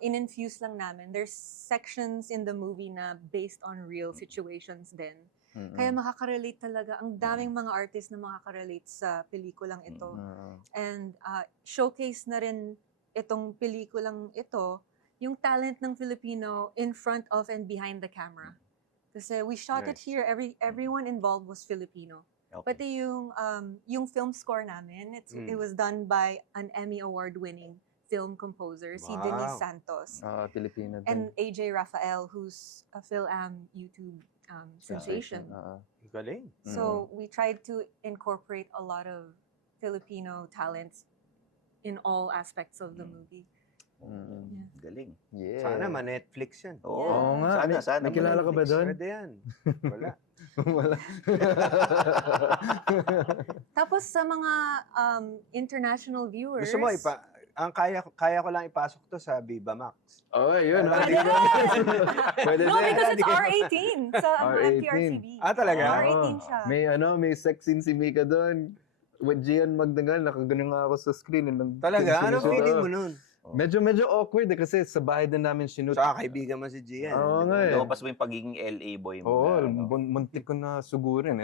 In-infuse lang namin. There's sections in the movie na based on real situations din. Kaya makakarelate talaga. Ang daming mga artists na makakarelate sa pelikulang ito. And showcase na rin itong pelikulang ito, yung talent ng Filipino in front of and behind the camera. Kasi we shot it here. Everyone involved was Filipino. Okay. Pati yung film score namin, it was done by an Emmy Award-winning film composer, si Denise Santos. Pilipino din. And AJ Rafael, who's a Phil-Am YouTube sensation. Galing. So we tried to incorporate a lot of Filipino talents in all aspects of the movie. Galing. Yeah. Sana ma-Netflix yan. Oo nga. Sana. May kilala ka ba doon? Pwede yan. Wala. Wala. Tapos sa mga international viewers, Gusto mo ang kaya ko lang ipasok to sa Viva Max. Oh, yun. Pwede Pwede rin! Pwede No, din. because it's R18 sa R18. MTRCB. Talaga? R18 siya. May sex scene si Mika doon. With Gian Magdangal, nakagano nga ako sa screen. Talaga? Anong feeling mo nun? Medyo awkward kasi sa bahay din namin sinut. Sa kaibigan mo si Gian. Oo nga eh. Lumabas mo yung pagiging LA boy mo. Oo, na, muntik ko na sugurin.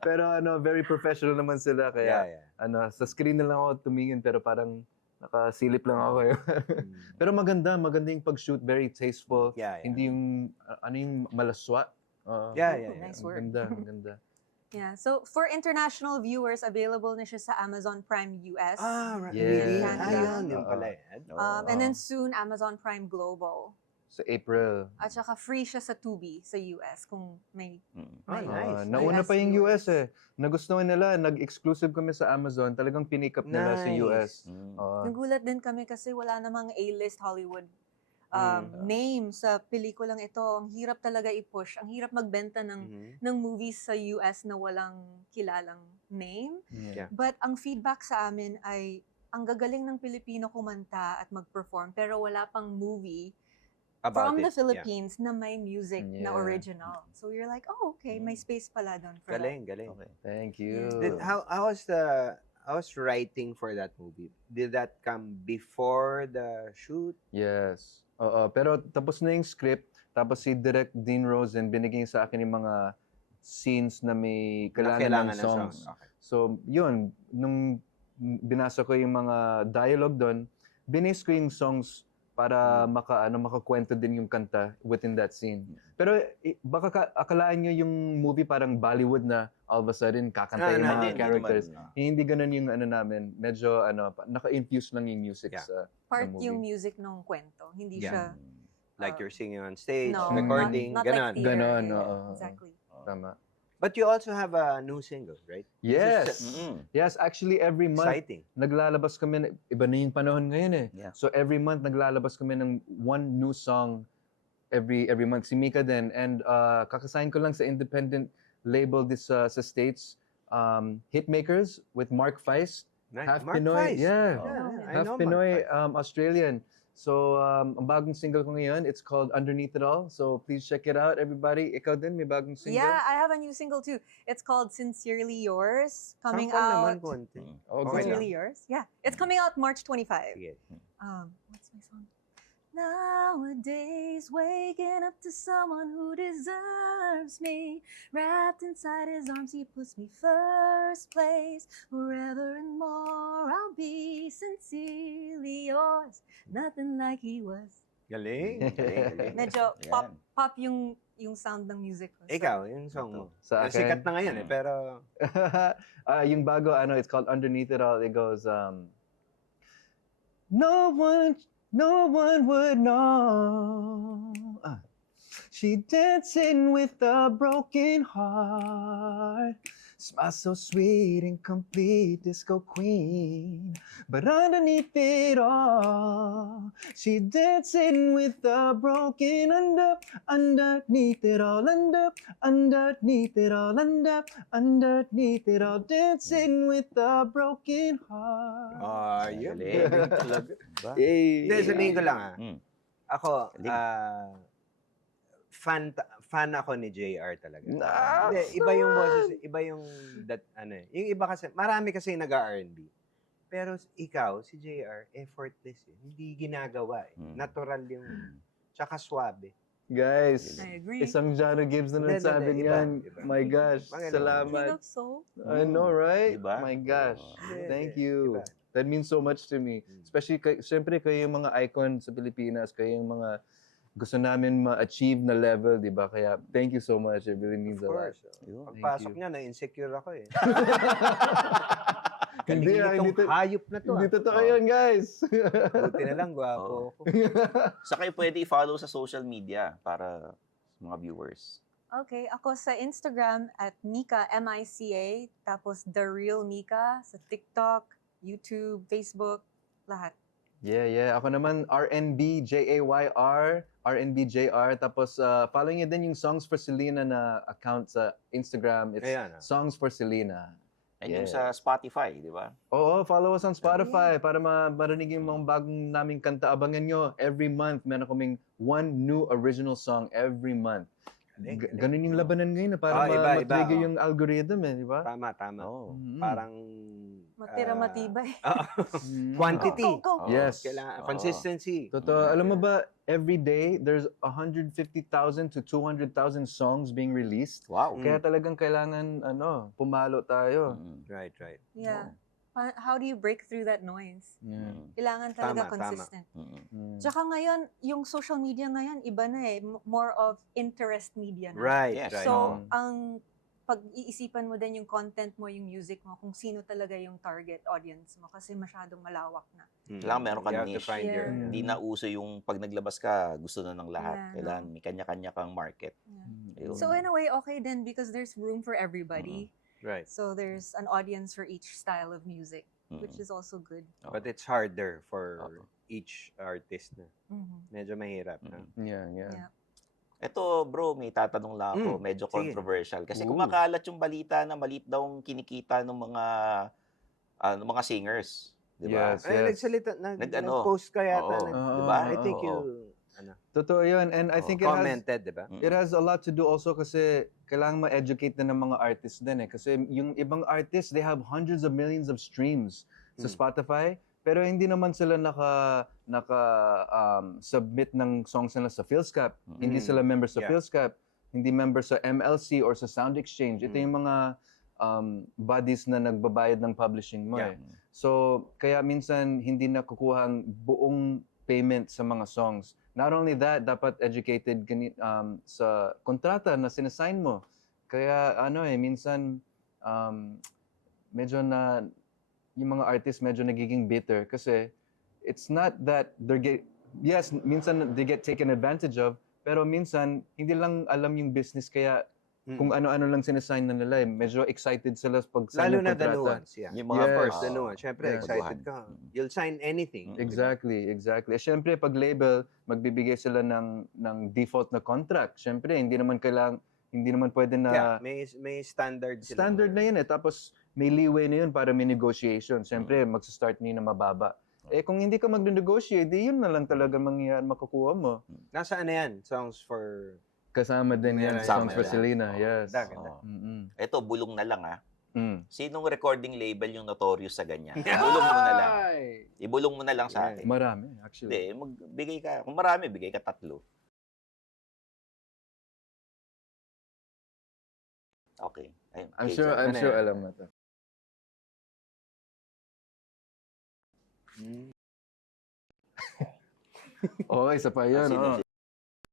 Pero very professional naman sila. Kaya sa screen na lang ako tumingin pero parang nakasilip lang ako. Pero maganda yung pag-shoot. Very tasteful. Hindi yung, yung malaswa. Nice word. Maganda. Yeah. So for international viewers, available na siya sa Amazon Prime US. Right. Yeah. Ayun, yung pala yan. And then soon, Amazon Prime Global. Sa April. At saka free siya sa Tubi sa US kung may... Nice. Nauna US pa yung viewers. US eh. Nagustuhan nila, nag-exclusive kami sa Amazon. Talagang pinick up nila sa US. Nagulat din kami kasi wala namang A-list Hollywood name sa pelikulang ito. Ang hirap talaga i-push. Ang hirap magbenta ng movies sa US na walang kilalang name. Yeah. But ang feedback sa amin ay ang gagaling ng Pilipino kumanta at mag-perform pero wala pang movie from the Philippines na may music na original. So you're like, oh, okay, may space pala doon for Galing. Okay. Thank you. How was writing for that movie? Did that come before the shoot? Yes. Pero tapos na yung script, tapos si Direct Dean Rosen binigay sa akin yung mga scenes na may kailangan ng songs. Okay. So, yun, nung binasa ko yung mga dialogue doon, binis ko yung songs para makakwento din yung kanta within that scene. Pero baka akalaan nyo yung movie parang Bollywood na all of a sudden kakanta yung mga characters. Hindi ganun yung namin. Medyo naka-infuse lang yung music sa part movie. yung music ng kwento. Hindi siya... Like you're singing on stage, No, recording, not ganon. like theater. Ganon, Exactly. Tama. But you also have a new single, right? Yes. Yes, actually every month Exciting. naglalabas kami, iba na yung panahon ngayon eh. Yeah. So every month naglalabas kami ng one new song every month. Si Mika din. And kakasign ko lang sa independent label this sa States. Hitmakers with Mark Feist. Half Mark Pinoy. Feist. Yeah. I Half know Mark Pinoy, Feist. Australian. So, ang bagong single ko ngayon, it's called Underneath It All. So, please check it out, everybody. Ikaw din, may bagong single? Yeah, I have a new single too. It's called Sincerely Yours, coming Sample naman out. konti. Oh, Okay Sincerely Yours? Yeah. It's coming out March 25. Sige. What's my song? Nowadays, waking up to someone who deserves me. Wrapped inside his arms, he puts me first place. Forever and more, I'll be sincerely yours. Nothing like he was. Galing. Medyo Yan. pop yung sound ng music ko. So, Ikaw, yung song mo. Sa akin? Sikat na ngayon pero... Yung bago, it's called Underneath It All. It goes, no one would know. She dancing with a broken heart. Smile so sweet and complete, disco queen. But underneath it all, she dancing with a broken underneath it all, underneath it all, underneath it all, dancing with a broken heart. Yun. Galing. Galing talaga. Diba? Hindi, sabihin ko lang Ako, Galing. fan ako ni JR talaga. Ah, Hindi, iba yung boses, iba yung yung iba kasi marami kasi nag-R&B. Pero ikaw, si JR, effortless eh. Hindi ginagawa eh. Natural yung tsaka suabe. Guys, I agree. isang Jano Gibbs na Hindi, nagsabi iba, niyan. iba. My gosh, Magaling. King salamat. of Soul. I know, right? Diba? My gosh. Hindi, Thank hindi, you. iba. That means so much to me. Especially, siyempre, kayo yung mga icon sa Pilipinas, kayo yung mga gusto namin ma-achieve na level, di ba? Kaya, thank you so much. It really means Of a lot. course. Yun. Pagpasok you. niya, na-insecure ako eh. Hindi, Galing hindi, itong hayop na to. hindi ah. totoo yan, guys. Buti na lang, gwapo ako. Sa kayo pwede i-follow sa social media para sa mga viewers. Okay, ako sa Instagram at Mika, M-I-C-A, tapos The Real Mika sa TikTok, YouTube, Facebook, lahat. Yeah. Ako naman, RNBJAYR, RNBJR. Tapos, follow niyo din yung Songs for Selena na account sa Instagram. It's Ayan, Songs for Selena. And yung Yeah. sa Spotify, di ba? Oo, follow us on Spotify para marinig yung mga bagong naming kanta. Abangan nyo, every month, meron kaming one new original song every month. Galing. Ganun yung labanan ngayon na para iba, ma-trigger oh. yung algorithm di ba? Tama. Oo. Parang... Matira matibay. Quantity. Go, go, go. Yes. Kailangan, Oo. consistency. Totoo. Alam mo ba, every day, there's 150,000 to 200,000 songs being released. Wow. Kaya talagang kailangan, pumalo tayo. Right. Yeah. How do you break through that noise? Yeah. Kailangan talaga Tama. consistent. Mm. Tsaka ngayon, yung social media ngayon, iba na eh. More of interest media na. Right. Yes. So, ang pag-iisipan mo din yung content mo, yung music mo, kung sino talaga yung target audience mo kasi masyadong malawak na. Kailangan meron kang You have to niche. find your... Yeah. Hindi na uso yung pag naglabas ka, gusto na ng lahat. Yeah, Kailangan may kanya-kanya kang market. Yeah. Ayun. So in a way, okay din because there's room for everybody. Right. So there's an audience for each style of music, which is also good. But it's harder for Oo. each artist na. Mhm. Medyo mahirap na. Yeah. Yeah. Eto bro, may tatanong lang ako, medyo sige. controversial. Kasi Ooh. kumakalat yung balita na maliit daw ang kinikita ng mga singers. Di ba? Yes. Ay, nagsalita, Nag-ano? nag-post ka yata. Oo. Oo. Diba? I think Oo. you Totoo yun. And I Oh, think it has, commented, diba? it has a lot to do also kasi kailangan ma-educate na ng mga artists din eh. Kasi yung ibang artists, they have hundreds of millions of streams sa Spotify. Pero hindi naman sila submit ng songs nila sa PhilScap. Hindi sila member sa Yeah. PhilScap. Hindi member sa MLC or sa Sound Exchange. Ito yung mga bodies na nagbabayad ng publishing mo Yeah. eh. So, kaya minsan hindi nakukuha ang buong payment sa mga songs. Not only that, dapat educated sa kontrata na sinasign mo. Kaya minsan medyo na yung mga artists medyo nagiging bitter kasi it's not that minsan they get taken advantage of, pero minsan hindi lang alam yung business kaya kung ano-ano lang sinasign na nila eh. Medyo excited sila pag sign Lalo ng na the kontrata. nuance, yeah. Yung mga Yes. first, The nuance. Siyempre, Yeah. excited ka. You'll sign anything. Mm. Exactly. Eh, syempre, pag label, magbibigay sila ng default na contract. Syempre, hindi naman pwede na... Yeah, may standard sila. Standard na yun eh. Tapos, may leeway na yun para may negotiation. Syempre, magsa-start na yun na mababa. Eh, kung hindi ka mag-negotiate, di yun na lang talaga mangyayari makukuha mo. Nasaan na yan? Songs for... Kasama din yan. Kasama Songs for yan. Selena. Yes. Ganda. Mm-mm. Ito, bulong na lang Mm. Sinong recording label yung notorious sa ganyan? Ibulong mo na lang. Ibulong mo na lang sa akin. Marami, actually. Hindi, magbigay ka. Kung marami, bigay ka 3. Okay. Ayun. I'm Okay, sure Ano yan? alam mo to. Oh, isa pa yun. Sino?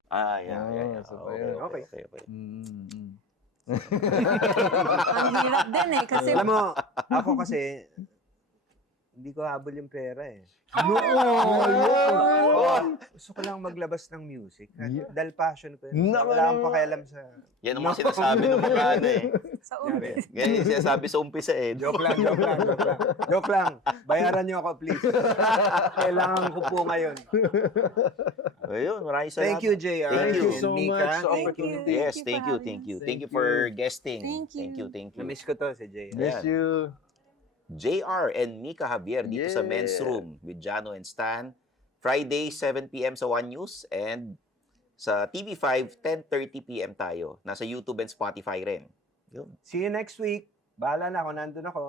Oh. Yeah. Isa pa yun. Okay. Mm-mm. Ang hirap din eh. Kasi Alam mo, ako kasi, hindi ko habol yung pera eh. Gusto ko lang maglabas ng music. Dahil passion ko yun. Naku, Wala akong naku. pakialam sa... Yan ang mga sinasabi ng mga ano eh. sa umpis. Yan yung sinasabi sa umpisa eh. Joke lang. Joke lang. Bayaran niyo ako, please. Kailangan ko po ngayon. Ayun, maraming salamat. Thank you, JR. Thank you and so Mika. much sa Thank you. opportunity. Yes, for thank you. having us. Thank you for guesting. Thank you. Thank you. Na-miss ko to si JR. Miss you. JR and Mika Javier dito sa Yeah. Men's Room with Jano and Stan. Friday, 7 p.m. sa One News and sa TV5, 10:30 p.m. tayo. Nasa YouTube and Spotify rin. Yun. See you next week. Bahala na ako, nandun ako.